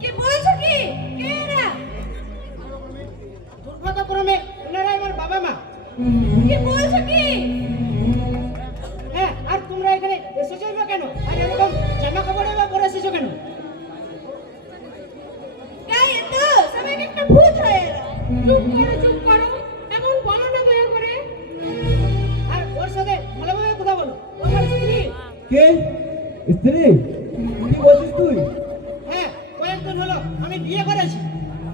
কি বলছো কি? কে এরা? দুর্ভাগ্যক্রমে ওনারা আমার বাবা মা। কি বলছো কি? হ্যাঁ, আর তোমরা এখানে এসেছো বা কেন? আর এরকম জামা কাপড়ে বা পরে এসেছো কেন? গায়ে তো সবাইকে একটা ভূত হয়ে এলো। চুপ করো, এমন বলো না দয়া করে। আর ওর সাথে ভালোভাবে কথা বলো, ও আমার স্ত্রী। কে? স্ত্রী? কি বলছিস তুই? হ্যাঁ, কয়েকদিন হলো আমি বিয়ে করেছি।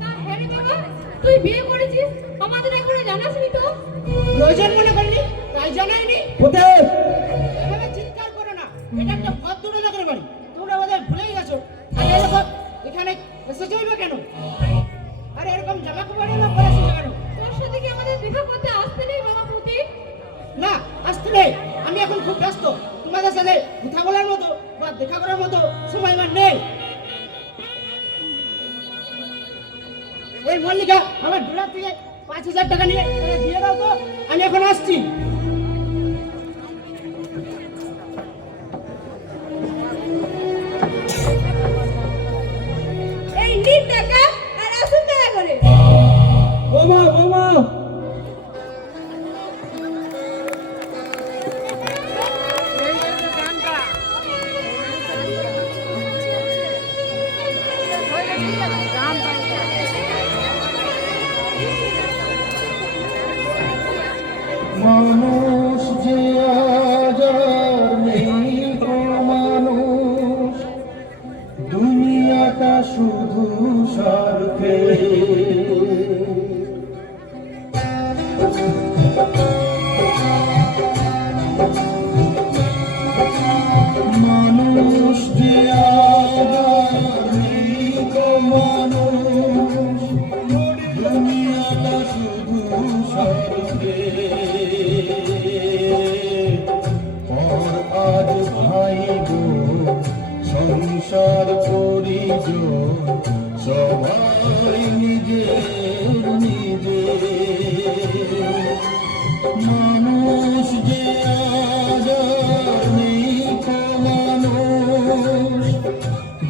তা হ্যাঁ রে বাবা, তুই বিয়ে করেছিস, আমাদের এখনো জানা প্রয়োজন মনে করিনি তাই জানাইনি। প্রদীপ এভাবে চিৎকার করো না, এটা একটা ভদ্রলোকের বাড়ি, তোমরা বোধহয় ভুলেই গেছো। আর এরকম এখানে এসেছোই বা কেন? আর এরকম জামা কাপড় না পরে এসেছো কেন? তোর সাথে কি আমাদের দেখা করতে আসতে নেই বাবা প্রতীক? না আসতে নেই, আমি এখন খুব ব্যস্ত, তোমাদের সাথে কথা বলার মতো বা দেখা করার মতো সময় আমার নেই। এই মল্লিকা আমার ডোলার থেকে 5,000 টাকা নিয়ে দিয়ে দাও তো, আমি এখন আসছি। এই নিন টাকা আর আসুন দয়া করে। বোমা বোমা মানুষ যে আজ আর নেই গো মানুষ, দুনিয়াটা শুধু স্বার্থে। মানুষ যে আজ আর নেই গো মানুষ, দুনিয়াটা শুধু স্বার্থে। পর আজ ভাই গো সংসার পরিজন, সবাই নিজের নিজের। মানুষ যে আজ আর নেই গো মানুষ,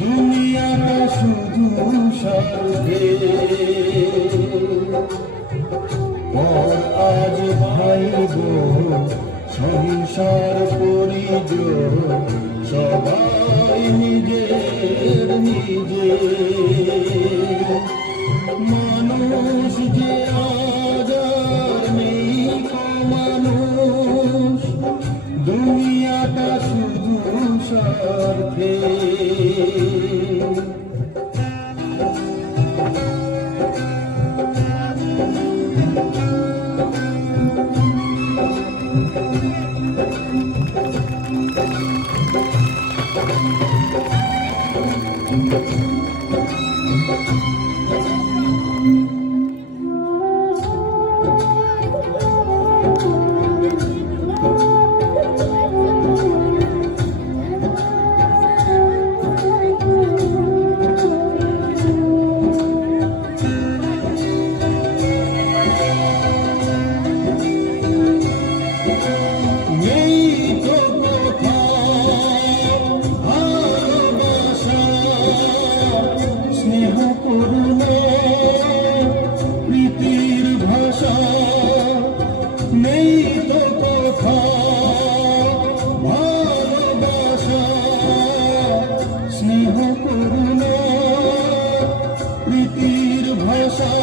দুনিয়াটা শুধু স্বার্থে। পর আজ ভাই গো সংসার পরিজন, সবাই নিজের নিজের। মানুষ যে আজ আর নেই গো মানুষ, দুনিয়াটা শুধু স্বার্থে। নেই তো কোথাও ভালোবাসা, স্নেহ করুণা প্রীতির ভাষা। নেই তো কোথাও ভালোবাসা, স্নেহ করুণা প্রীতির ভাষা।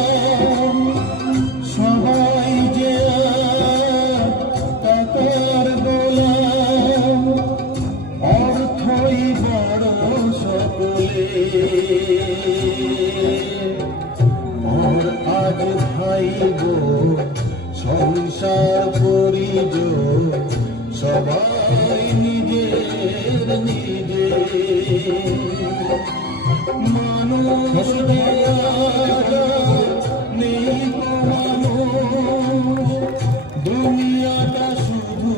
সবাই যে টাকার গোলাম, অর্থই বড় সকলে। ওর আজ ভাই গো সংসার পরিজন, সবাই নিজের নিজের। মানুষ যে আজ নেই গো মানুষ, দুনিয়াটা শুধু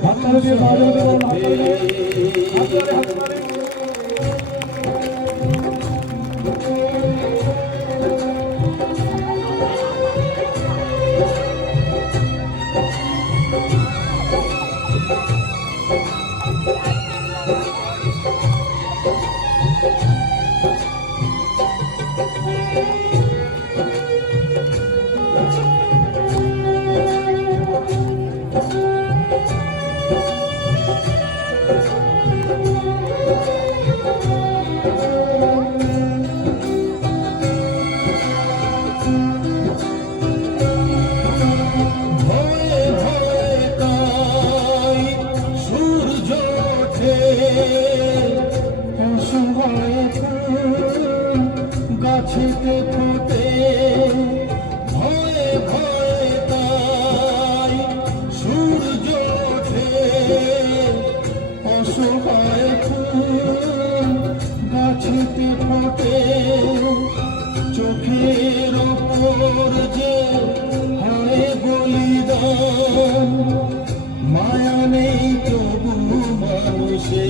মায়া নেই তবু মানুষে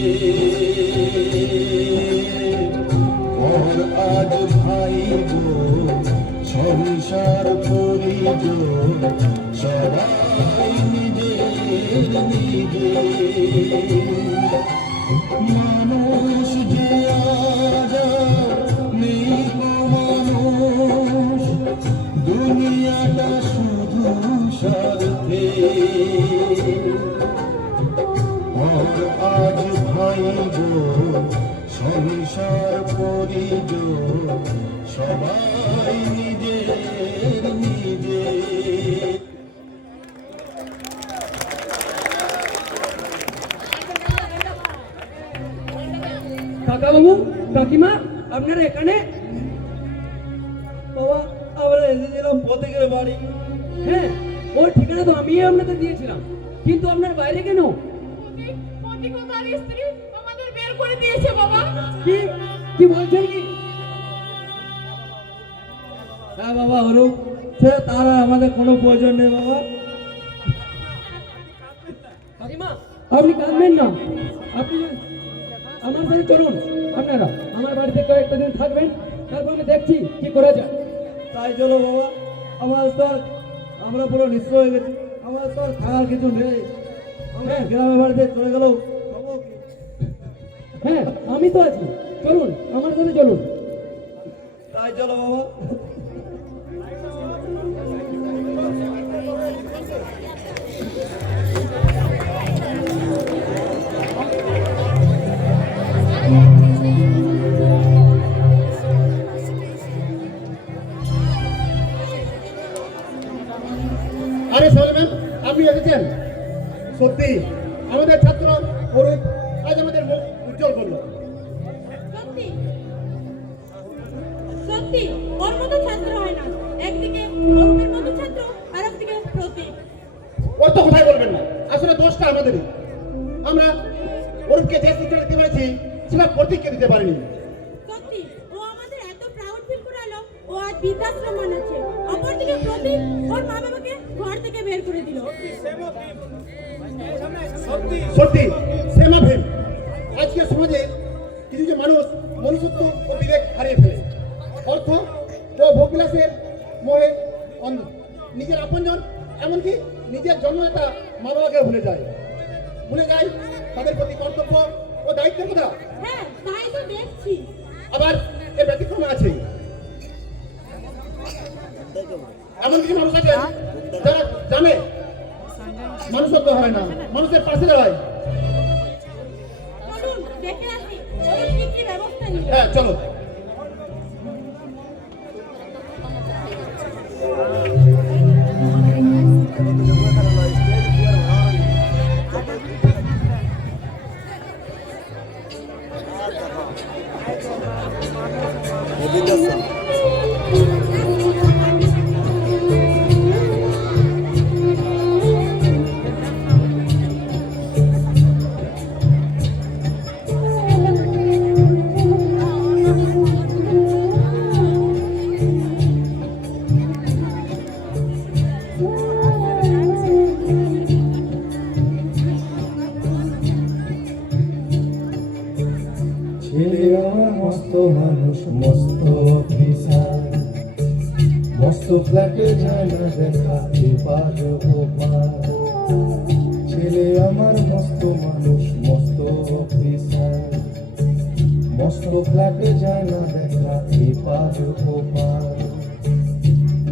ওর আজ ভাই গো সংসার করি গো সবাই নিজের নিজে মানুষ যে আজ নেই গো মানুষ দুনিয়াটা শুধু স্বার্থে ওর আজ ভাই গো সংসার করি গো সবাই নিজের নিজে কাকাবাবু কাকিমা আপনারা এখানে? বাবা আমরা এসেছিলাম প্রতীকের বাড়ি। হ্যাঁ, ওর ঠিকানা তো আমি আপনাদের দিয়েছিলাম, কিন্তু আপনার বাইরে কেন? প্রতীক ও তার স্ত্রী আমাদের বের করে দিয়েছে বাবা। কি কি বলছেন কি? হ্যাঁ বাবা অরূপ, সে তার আর আমাদের কোনো প্রয়োজন নেই বাবা। কাকিমা আপনি কাঁদবেন না, আপনি আমার সাথে চলুন। আপনারা আমার বাড়িতে কয়েকটা দিন থাকবেন, তারপর আমি দেখছি কি করা যায়। তাই চলো বাবা, আমার তো আর আমরা পুরো নিঃস্ব হয়ে গেছি, আমার তো আর থাকার কিছু নেই। আমরা গ্রামের বাড়িতে চলে গেলেও খাবো কি? হ্যাঁ আমি তো আছি, চলুন আমার সাথে চলুন। তাই চলো বাবা। আরে সোহেল ম্যাম, আপনি এসেছেন? সত্যি আমাদের ছাত্র অরূপ আজ আমাদের মুখ উজ্জ্বল করলো। সত্যি সত্যি ওর মতো ছাত্র হয় না। একদিকে অরূপের মতো ছাত্র আর একদিকে প্রতীক। ওর তো কথাই বলবেন না, আসলে দোষটা আমাদেরই। আমরা অরূপকে যে শিক্ষা দিতে পেরেছি সেটা প্রতীককে দিতে পারিনি। সত্যি ও আমাদের এত প্রাউড ফিল করালো, ও আজ বৃদ্ধাশ্রম বানাচ্ছে। অপরদিকে প্রতীক ওর মা বাবাকে ঘর থেকে বের করে দিল। সত্যি সেমা ভেম। আজকের সমাজে কিছু কিছু মানুষ মনুষ্যত্ব ও বিবেক হারিয়ে ফেলে, অর্থ ও ভোগবিলাসের মোহে নিজের আপনজন, এমনকি নিজের জন্মদাতা মা বাবাকে ভুলে যায় তাদের প্রতি কর্তব্য ও দায়িত্বের কথা। হ্যাঁ তাই তো দেখছি। আবার এর ব্যতিক্রম আছে, এমন কিছু মানুষ আছে যারা জানে মানুষত্ব হয় না, মানুষের পাশে দাঁড়ায়। চলুন দেখে আসি ওর কি কি ব্যবস্থা নিল। হ্যাঁ চলো। ছেলে আমার মস্ত মানুষ, মস্ত অফিসার, মস্ত ফ্ল্যাটে যায় না দেখা এপার ওপার। ছেলে আমার মস্ত মানুষ, মস্ত অফিসার, মস্ত ফ্ল্যাটে যায় না দেখা এপার ওপার।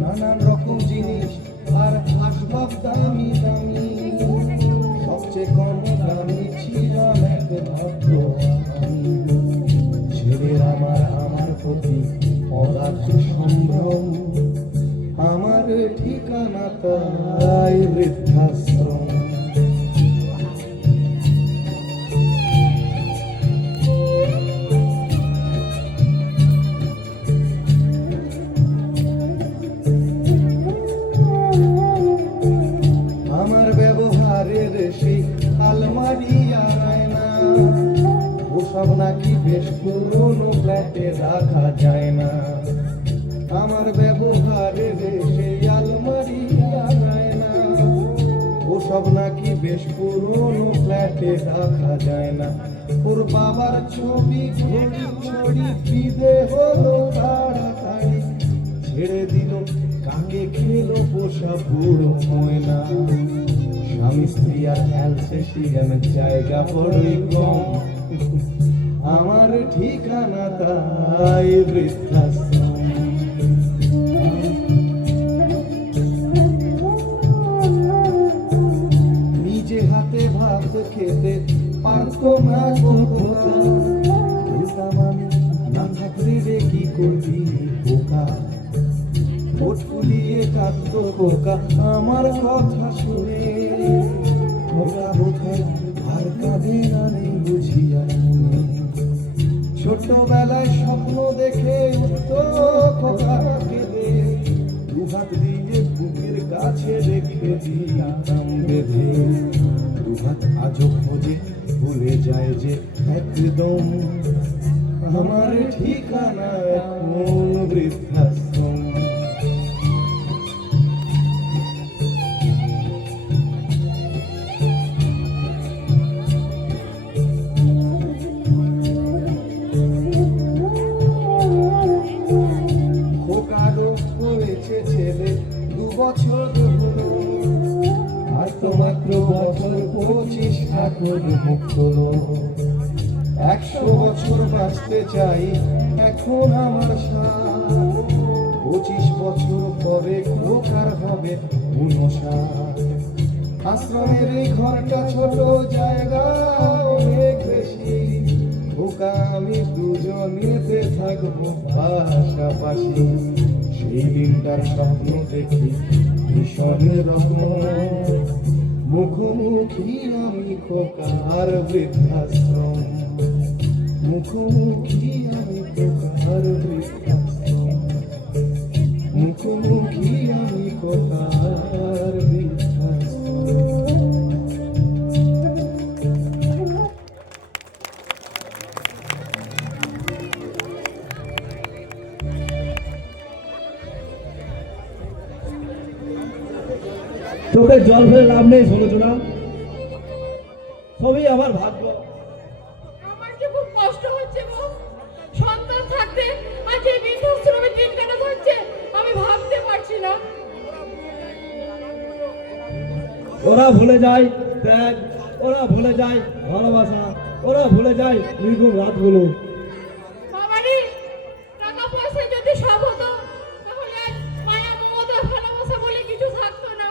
নানান রকম জিনিস আর আসবাব দামি দামি, সবচেয়ে কম দামি ছিলাম এক ভদ্র আমি। ছেলের আমার প্রতি অগাধ সম্ভ্রম, আমার ঠিকানা তাই বৃদ্ধাশ্রম। আমার ব্যবহারের সেই আলমারি আনায় না, ওসব নাকি বেশ পুরনো ফ্ল্যাটে রাখা যায় না। আমার ব্যবহারের সেই আলমারি আনায় না, ওসব নাকি বেশ পুরনো ফ্ল্যাটে রাখা যায় না। ওর বাবার ছবি ঘড়ি ছড়ি বিদে হলো তাড়াতাড়ি, ছেড়ে দিল কাকে খেলো পোষা বুড়ো ময়না। স্বামী স্ত্রী আর অ্যালসেশিয়ান জায়গা বড়ই কম, আমার ঠিকানা তাই বৃদ্ধাশ্রম। নিজে হাতে ভাত খেতে পারতো না কোথা, বলতাম আমি না থাকলে রে কি করবি বোকা। ঠোঁট ফুলিয়ে কাঁদতো খোকা আমার কথা শুনে, খোকা বোধহয় আর কাঁদে না নেই বুঝিয়া মনে। ছোটবেলায় স্বপ্ন দেখে উঠতো খোকা কেঁদে, দুহাত দিয়ে বুকের কাছে রেখে দিতাম বেঁধে। দুহাত আজও খোঁজে ভুলে যায় যে একদম, আমার ঠিকানা এখন বৃদ্ধাশ্রম। খোকারও হয়েছে ছেলে 2 বছর হলো, আর তো মাত্র বছর 25 ঠাকুর মুক্ত। 100 বছর বাঁচতে চাই এখন আমার সাথ, 25 বছর পরে খোকার হবে 59। আশ্রমের এই ঘরটা ছোট, জায়গা অনেক বেশি, খোকা আমি দুজনেতে থাকবো পাশাপাশি। সেই দিনটার স্বপ্ন দেখি ভীষণ রকম, মুখোমুখি আমি খোকার বৃদ্ধাশ্রম। মুখোমুখি আমি খোকার বৃদ্ধাশ্রম, মুখোমুখি আমি খোকার বৃদ্ধাশ্রম। চোখে জল ফেলে লাভ নেই সলোচনা, সবই আমার ভাগ্য। আমার যে খুব কষ্ট হচ্ছে গো, সন্তান থাকতে আজ এই বৃদ্ধাশ্রমে দিন কাটাতে হচ্ছে, আমি ভাবতে পারছি না। ওরা ভুলে যায় ত্যাগ, ওরা ভুলে যায় ভালোবাসা, ওরা ভুলে যায় নির্ঘুম রাতগুলো। বাবারে, টাকা পয়সা যদি সব হতো তাহলে আজ মায়া মমতা ভালোবাসা বলে কিছু থাকতো না।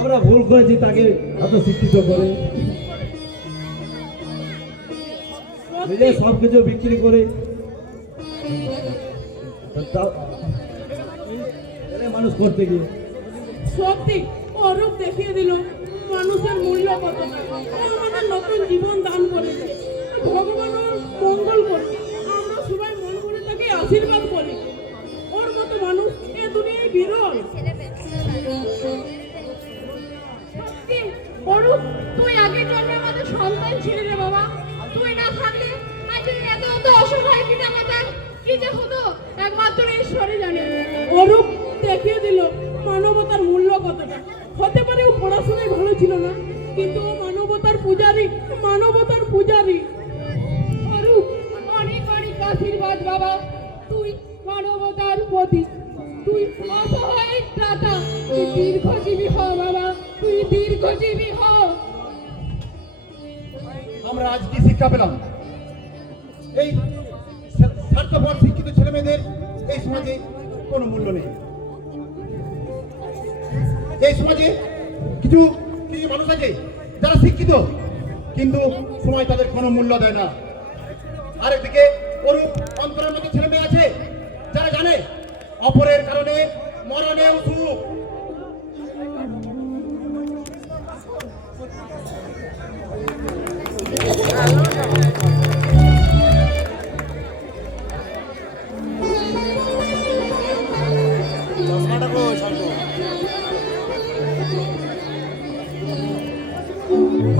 আমরা ভুল করেছি তাকে এত শিক্ষিত করে, নিজের সবকিছু বিক্রি করে মানুষ করতে গিয়ে। সত্যি অরূপ দেখিয়ে দিল মানুষের মূল্য কত। আমাদের নতুন জীবন দান করেছে, ভগবান ওর মঙ্গল করছে। আমরা সবাই মন করে তাকে আশীর্বাদ করি। ওর মতো মানুষ এ দুনিয়ায় বিরল। সত্যি অরূপ, তুই আগের জন্মে আমাদের সন্তান ছিলি রে বাবা। তুই না থাকলে আজ এই এত এত অসহায় পিতামাতার কি যে হতো একমাত্র ঈশ্বরই জানে। অরূপ দেখিয়ে দিল মানবতার মূল্য কতটা। হতে পারে ও পড়াশোনায় ভালো ছিল না, কিন্তু ও মানবতার পূজারী, মানবতার পূজারী। অরূপ, অনেক অনেক আশীর্বাদ বাবা। তুই মানবতার প্রতীক, তুই অসহায় ত্রাতা। তুই দীর্ঘজীবী হ বাবা, তুই দীর্ঘজীবী হ। আমরা আজ কি শিক্ষা পেলাম? এই স্বার্থপর শিক্ষিত ছেলে মেয়েদের এই সমাজে কোনো মূল্য নেই। এই সমাজে কিছু কিছু মানুষ আছে যারা শিক্ষিত কিন্তু সময় তাদের কোনো মূল্য দেয় না। আরেকদিকে ওরূপ অন্তরের মতো ছেলে মেয়ে আছে যারা জানে অপরের কারণে মরণেও সুখ।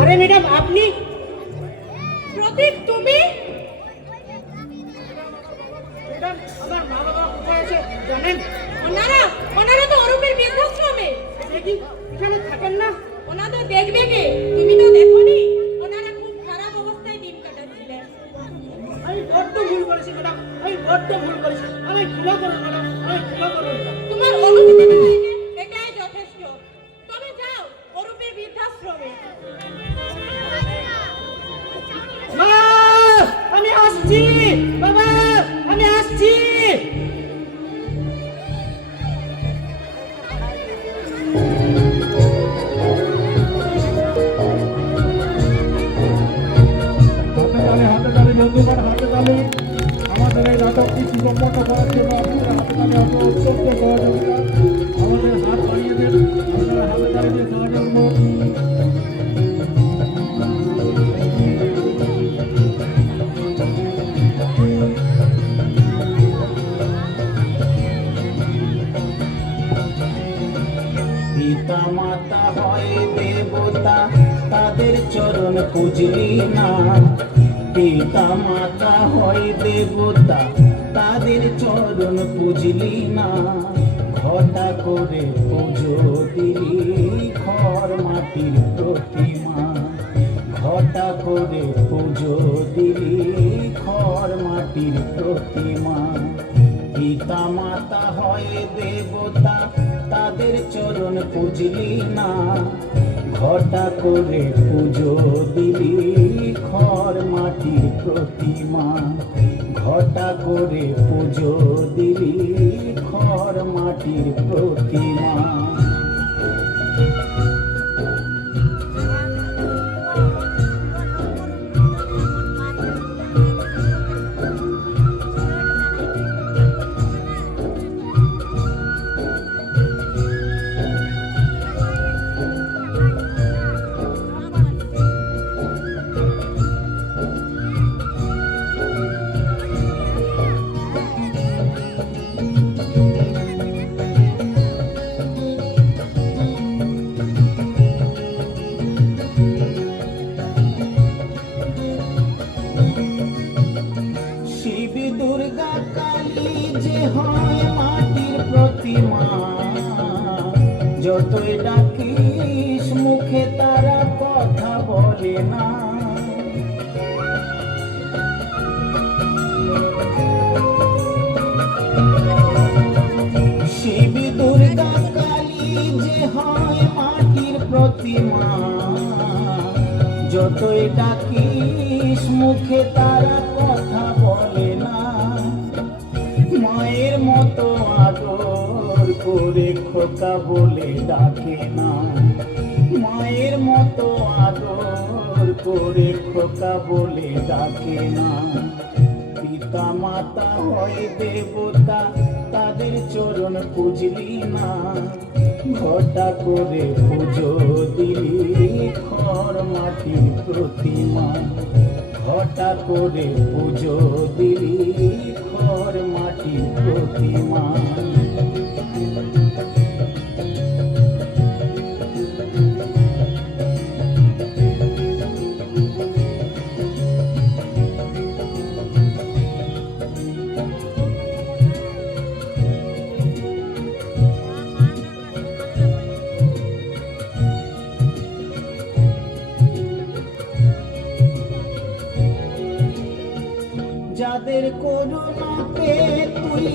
আরে ম্যাডাম, আপনি? প্রতীক, তুমি? ম্যাডাম, আমার মা বাবা কোথায় আছে জানেন? ওনারা তো অরূপের বৃদ্ধাশ্রমে। দেখি এখানে থাকেন না? ওনাদের দেখবে কে? তুমি তো দেখোনি? ওনারা খুব খারাপ অবস্থায় দিন কাটাচ্ছিলেন। আমি বড্ড ভুল করেছি ম্যাডাম, আমি বড্ড ভুল করেছি, আমি ক্ষমা করুন ম্যাডাম, আমি ক্ষমা করুন। তোমার অনুভূতি হয়েছে, এটাই যথেষ্ট। তুমি যাও অরূপের বৃদ্ধাশ্রমে। মা, আমি আসছি, বাবা আমি আসছি। হাতে তালি বন্ধুগণ, হাতে তালি। আমাদের এই নাটকটি সুসম্পন্ন করার জন্য আপনারা হাতে তালি, অত্যন্ত সহযোগিতা। আমাদের হাত বাড়িয়ে দেন, আপনারা হাতে তালি দিয়ে সাহায্য করুন। পিতা মাতা হয় দেবতা, তাদের চরণ পুজলি না। পিতা মাতা হয় দেবতা, তাদের চরণ পুজলি না। ঘটা করে পুজো দিলি খড় মাটির প্রতিমা। ঘটা করে পুজো দিলি খড় মাটির প্রতিমা। পিতা মাতা হয় দেবতা, তাদের চরণ পুজলি না। ঘটা করে পুজো দিলি খড় মাটির প্রতিমা। ঘটা করে পুজো দিলি খড় মাটির প্রতিমা। শিব দুর্গা কালী যে হয় মাটির প্রতিমা। যতই ডাকিস মুখে তারা কথা বলে না। শিব দুর্গা কালী যে হয় মাটির প্রতিমা। যতই ডাকিস মুখে তারা কথা বলে না। মায়ের মতো আদর করে খোকা বলে ডাকে না। মায়ের মতো আদর করে খোকা বলে ডাকে না। পিতা মাতা হয় দেবতা, তাদের চরণ পুজলি না। ঘটা করে পুজো দিলি খড় মাটির প্রতিমা। ঘটা করে পুজো দিলি খড় মাটির প্রতিমা। যাদের করুণাতে তুই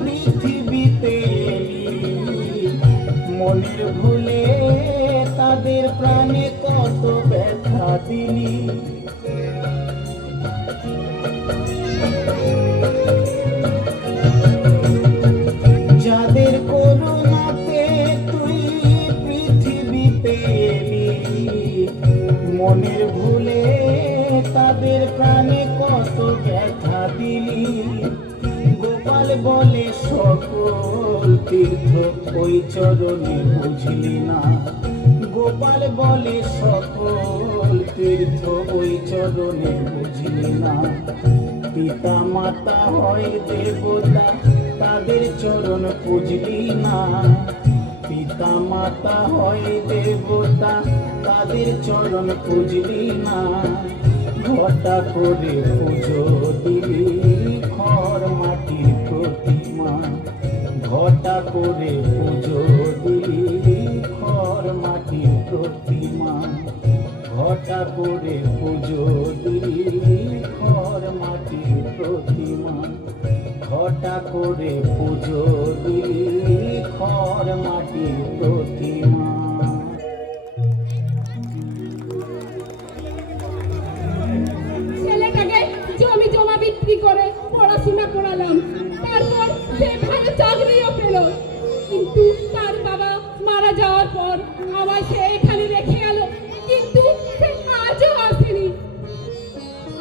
পৃথিবীতে এলি, মনের ভুলে তাদের প্রাণে কত ব্যথা দিলি। যাদের করুণাতে তুই পৃথিবীতে এলি, মনের ভুলে তাদের প্রাণে কত ব্যথা দিলি। গোপাল বলে সকল তীর্থ ওই চরণে বুঝলি না। গোপাল বলে সকল তীর্থ ওই চরণে বুঝলি না। পিতা মাতা হয় দেবতা, তাদের চরণ পুজলি না। পিতা মাতা হয় দেবতা, তাদের চরণ পুজলি না। ঘটা করে পুজো দিলি খড় মাটির প্রতিমা। ঘটা করে পুজো দিলি খড় মাটির প্রতিমা ঘটা করে পুজো দিলি খড় মাটির প্রতিমা ঘটা করে পুজো দিলি খড় মাটির প্রতিমা ছেলেটাকে জমি জমা বিক্রি করে পড়াশোনা করালাম, তারপর সে ভালো চাকরিও পেল, কিন্তু তার বাবা মারা যাওয়ার পর আমায় সে এখানে রেখে গেল, কিন্তু সে আজও আসেনি।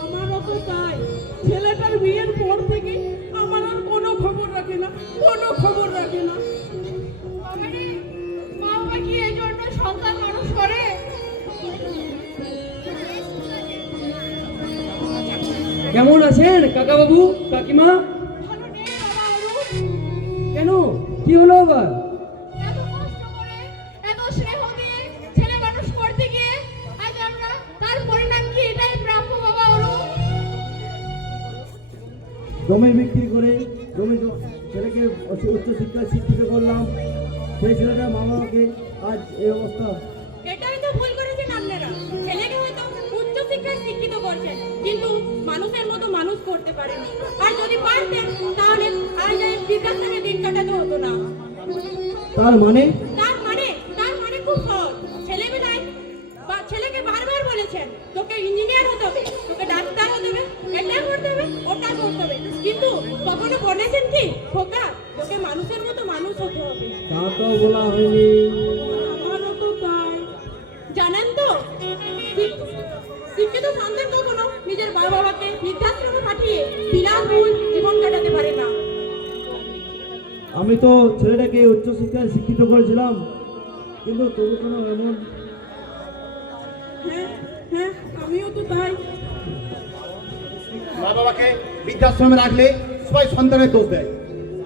আমারও তো তাই, ছেলেটার বিয়ের পর থেকে আমার আর কোনো খবর রাখে না, কোনো খবর রাখে না। মা বাবা কি এই জন্য সন্তান মানুষ করে? কেমন আছেন কাকা বাবু কাকিমা? ভালো নেই বাবা অরূপ। কেন কি হলো আবার? এত কষ্ট করে এত স্নেহ দিয়ে ছেলে মানুষ করতে গিয়ে আজ আমরা তার পরিণাম কি এটাই প্রাপ্য বাবা অরূপ? জমি বিক্রি করে ছেলেকে উচ্চ শিক্ষায় শিক্ষিত করলাম, সেই ছেলেটা মা বাবাকে আজ এই অবস্থা। এটাই তো ভুল করেছেন আপনারা। ছেলেকে হয়তো উচ্চ শিক্ষায় শিক্ষিত করছেন, কিন্তু মানুষের মতো মানুষ করতে পারেনি। আর যদি পারতেন তাহলে আজ এই বৃদ্ধাশ্রমে দিন কাটাতে হতো না। তার মানে তার মানে খুব সহজ। ছেলেবেলায় ছেলেকে বারবার বলেছেন তোকে ইঞ্জিনিয়ার হতে হবে, তোকে ডাক্তার হতে হবে, এটা করতে হবে, ওটা করতে হবে, কিন্তু কখনো বলেছেন কি খোকা তোকে মানুষের মতো মানুষ হতে হবে? তা তো বলা হয়নি। আমারও তো তাই। জানেন তো শিক্ষিত সন্তান কখনো নিজের মা বাবাকে বৃদ্ধাশ্রমে পাঠিয়ে বিলাসবহুল জীবন কাটাতে পারে না। আমি তো ছেলেটাকে উচ্চ শিক্ষায় শিক্ষিত করেছিলাম, কিন্তু তবু কেন এমন? হ্যাঁ হ্যাঁ, আমিও তো তাই। মা বাবাকে বৃদ্ধাশ্রমে রাখলে সবাই সন্তানের দোষ দেয়,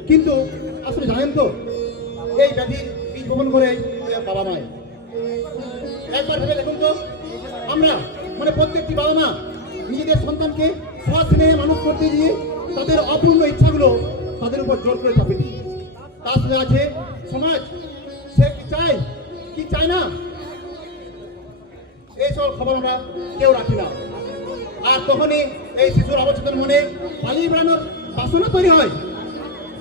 কিন্তু আসলে জানেন তো এই ব্যাধির বীজ বপন করে বাবা মায়। একবার ভেবে দেখুন তো, আমরা মানে প্রত্যেকটি বাবা মা নিজেদের সন্তানকে স্বস্নেহে মানুষ করতে গিয়ে তাদের অপূর্ণ ইচ্ছাগুলো তাদের উপর জোর করে চাপে দিই। তার সাথে আছে সমাজ, সে কি চায় কি চায় না এইসব খবর আমরা কেউ রাখি না। আর তখনই এই শিশুর অবচেতন মনে পালিয়ে বেড়ানোর বাসনা তৈরি হয়।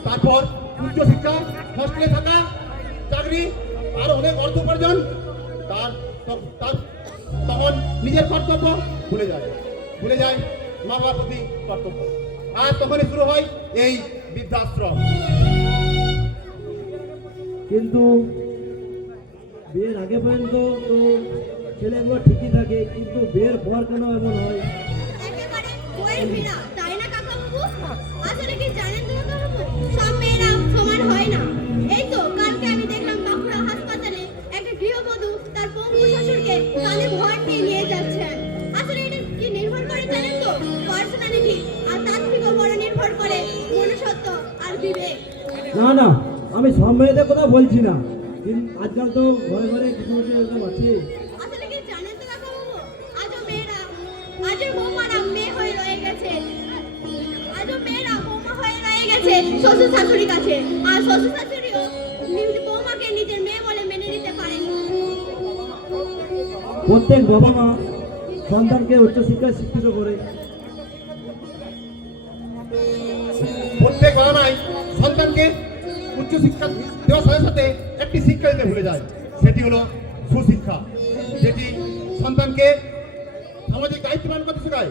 তারপর উচ্চশিক্ষা, হস্টেলে থাকা, চাকরি আর অনেক অর্থ উপার্জন, তখন নিজের কর্তব্য ভুলে যায় মা বাবার প্রতি কর্তব্য। আর তখনই শুরু হয় এই বৃদ্ধাশ্রম। কিন্তু বিয়ের আগে পর্যন্ত তো ছেলেগুলো ঠিকই থাকে, কিন্তু বিয়ের পর কেন এমন হয়? একেবারে বইয়ের ভিড়া, তাই না কাকাবাবু? আসলে কি জানেন তো কাকাবাবু, সব মেয়েরা সমান হয় না। এই তো কালকে আমি দেখলাম বাঁকুড়া হাসপাতালে একটা গৃহবধূ তার পঙ্গু শ্বশুরকে কানে ভর নিয়ে যাচ্ছেন। আসলে এটা কি নির্ভর করে জানেন তো? পার্সোনালিটি, আর তার থেকেও বড় নির্ভর করে মনুষ্যত্ব আর বিবেক। না, আমি সব মেয়েদের কথা বলছি না, কিন্তু আজকাল তো ঘরে ঘরে কিছু কিছু এরকম আছে। আসলে কি জানেন তো কাকাবাবু, আজও বৌমারা মেয়ে হয়ে রয়ে গেছে। আজও মেয়েরা বৌমা হয়ে রয়ে গেছে শ্বশুর শাশুড়ির কাছে, আর শ্বশুর শাশুড়িও বৌমাকে নিজের মেয়ে বলে মেনে নিতে পারেনি। প্রত্যেক বাবা মা সন্তানকে উচ্চশিক্ষায় শিক্ষিত করে। প্রত্যেক বাবা মাই সন্তানকে উচ্চশিক্ষা দেওয়ার সাথে সাথে একটি শিক্ষা দিতে ভুলে যায়, সেটি হলো সুশিক্ষা, যেটি সন্তানকে সামাজিক দায়িত্ববান করতে শেখায়,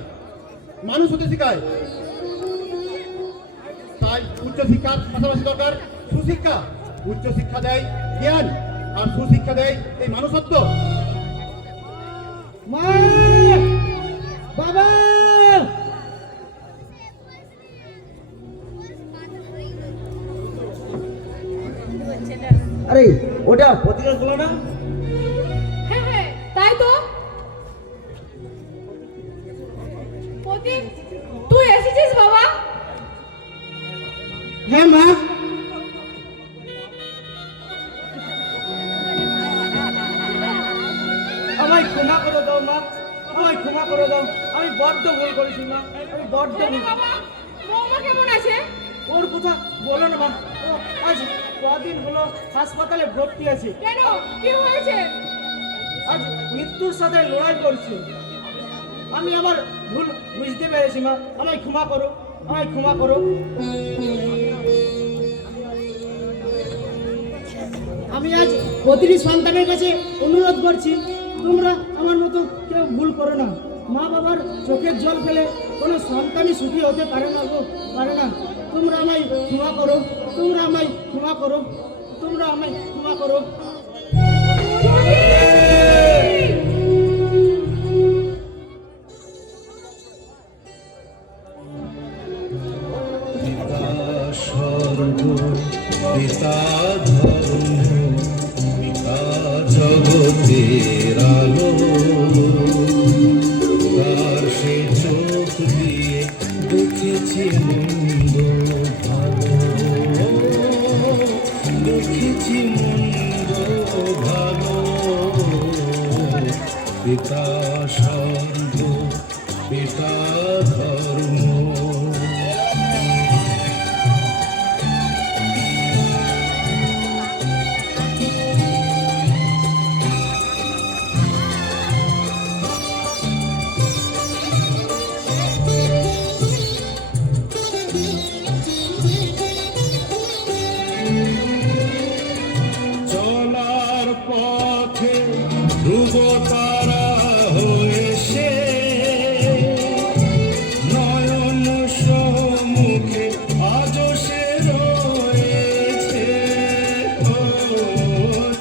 মানুষ হতে শেখায়। তাই উচ্চশিক্ষার পাশাপাশি দরকার সুশিক্ষা। উচ্চশিক্ষা দেয় জ্ঞান, আর সুশিক্ষা দেয় এই মানুষত্ব। মা, বাবা, আরে ওটা পত্রিকার গুলো না? হ্যাঁ হ্যাঁ, তাই তো। প্রতীক, তুই এসেছিস বাবা? হ্যাঁ মা, আমায় ক্ষমা করে দাও মা, আমায় ক্ষমা করে দাও। আমি বড্ড ভুল করেছি মা, আমি বড্ড বাবা, বৌমা কেমন আছে? ওর কথা বলো না মা। ও আজ কদিন হলো হাসপাতালে ভর্তি আছে। কেন কি হয়েছে? আজ মৃত্যুর সাথে লড়াই করছে। আমি আমার ভুল বুঝতে পেরেছি মা, আমায় ক্ষমা করো, আমায় ক্ষমা করো। আমি আজ প্রতিটি সন্তানের কাছে অনুরোধ করছি, তোমরা আমার মতো কেউ ভুল করো না। মা বাবার চোখের জল ফেলে কোনো সন্তানই সুখী হতে পারে না গো, পারে না। তোমরা আমায় ক্ষমা করো, তোমরা আমায় ক্ষমা করো, তোমরা আমায় ক্ষমা করো। স্বর্গ পিতা ধর্ম পিতা জগতের আলো, তার সে চোখ দিয়ে দেখেছি মন্দ ভালো, দেখেছি মন্দ ভালো। পিতা স্বর্গ পিতা ধর্ম। চলার পথে ধ্রুব তারা হয়ে সে নয়ন সম্মুখে আজও সে রয়েছে। ও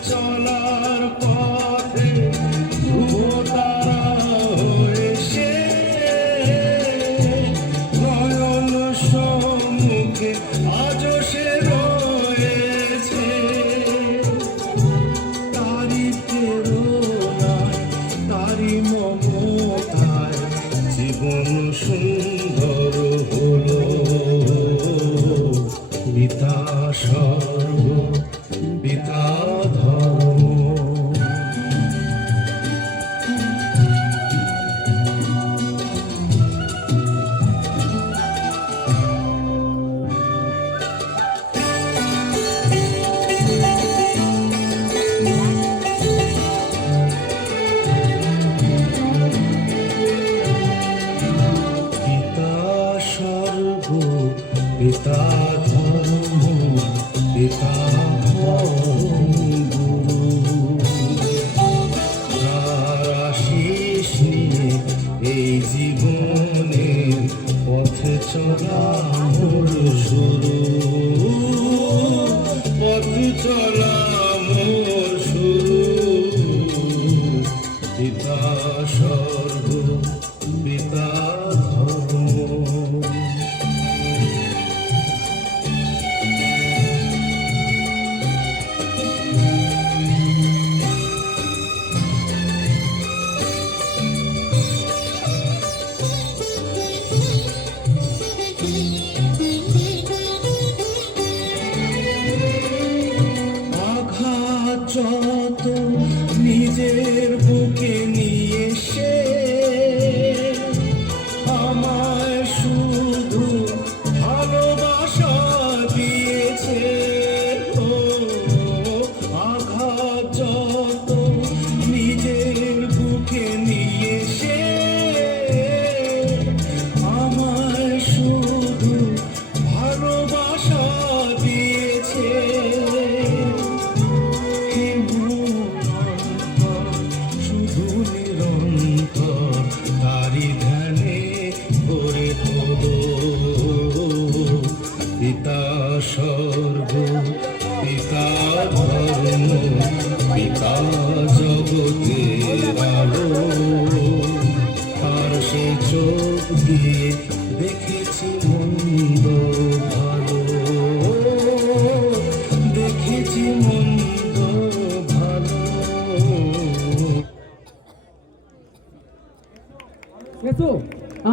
চলার পথে ধ্রুব তারা হয়ে সে নয়ন সম্মুখে আজও সে রয়েছে। তারি প্রেরণায় তারি মমতায় জীবন সুন্দর হলো। পিতা স্বর্গ পিতা ধর্ম। পিতা স্বর্গ পিতা ধর্ম পিতা গুরু। তার আশিস নিয়ে এই জীবনের পথে চলা মোর শুরু, পথে চলা মোর শুরু। পিতা স্বর্গ পিতা ধর্ম। আঘাত যত নিজের বুকে নিয়ে সে আমায় শুধু ভালোবাসা দিয়েছে। ও আঘাত যত নিজের বুকে নিয়ে সে আমায় শুধু ভালোবাসা দিয়েছে। শুধু নিরন্তর তারি ধ্যানে করে তোলো। পিতা স্বর্গ পিতা ধর্ম পিতা জগতের আলো, আর সে চোখ দিয়ে দেখেছি মন্দ ভালো, দেখেছি মন্দ ভালো। এসো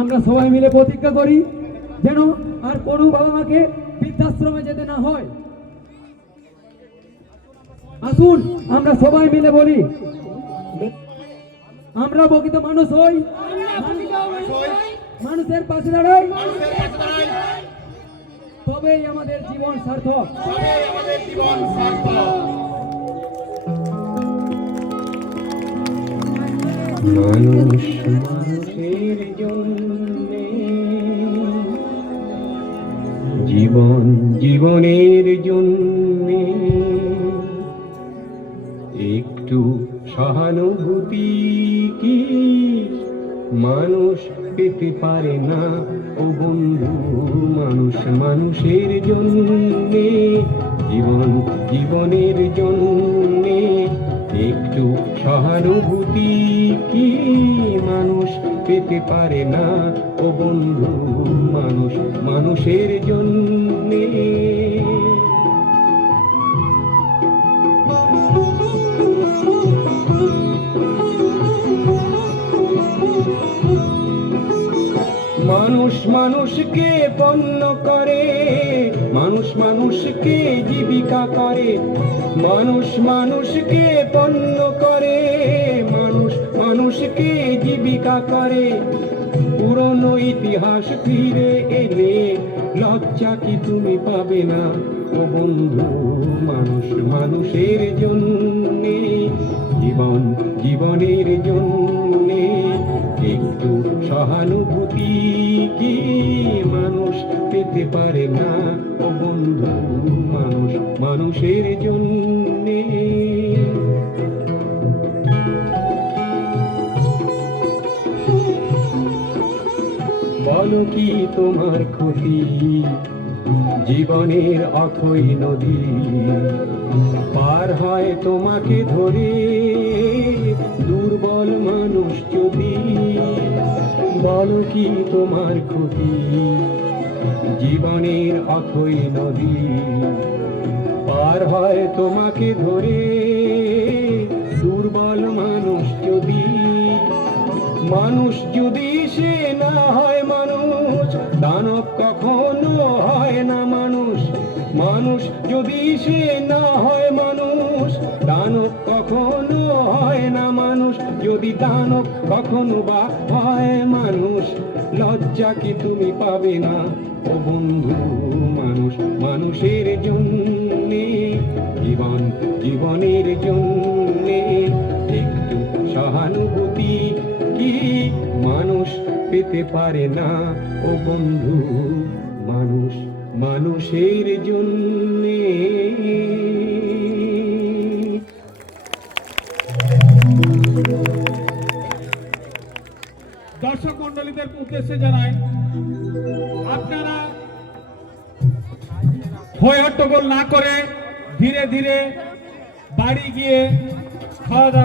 আমরা সবাই মিলে প্রতিজ্ঞা করি যেন আর কোনো বাবা মাকে বৃদ্ধাশ্রমে যেতে না হয়। আসুন আমরা সবাই মিলে বলি, আমরা প্রকৃত মানুষ হই, মানুষের পাশে দাঁড়াই, তবেই আমাদের জীবন সার্থক। তবেই আমাদের জীবন সার্থক। মানুষ মানুষের জন্যে, জীবন জীবনের জন্যে, একটু সহানুভূতি কি মানুষ পেতে পারে না ও বন্ধু? মানুষ মানুষের জন্যে, জীবন জীবনের জন্যে, একটু সহানুভূতি কি মানুষ পেতে পারে না ও বন্ধু? মানুষ মানুষের জন্যে। মানুষ মানুষকে পণ্য করে, মানুষ মানুষকে জীবিকা করে, মানুষ মানুষকে পণ্য করে, মানুষ মানুষকে জীবিকা করে। পুরনো ইতিহাস ফিরে এলে লজ্জা কি তুমি পাবে না ও বন্ধু? মানুষ মানুষের জন্যে, জীবন জীবনের জন্যে, একটু সহানুভূতি কি মানুষ পেতে পারে না ও বন্ধু? মানুষ মানুষের জন্যে। বলো কি তোমার ক্ষতি? জীবনের অথই নদী পার হয় তোমাকে ধরে দুর্বল মানুষ যদি। বলো কি তোমার ক্ষতি? জীবনের অথই নদী পার হয় তোমাকে ধরে দুর্বল মানুষ যদি। মানুষ যদি সে না হয় মানুষ, দানব কখনো হয় না মানুষ। মানুষ যদি সে না হয় মানুষ, দানব কখনো হয় না মানুষ। যদি দানব কখনো বা হয় মানুষ, লজ্জা কি তুমি পাবে না ও বন্ধু? মানুষ মানুষের জন্যে, জীবন জীবনের জন্যে, একটু সহানুভূতি কি মানুষ পেতে পারে না ও বন্ধু? মানুষ মানুষের জন্যে। দর্শক মন্ডলীদের উদ্দেশ্যে জানাই, আপনারা হই হট্টগোল না করে ধীরে ধীরে বাড়ি গিয়ে খাওয়া দাওয়া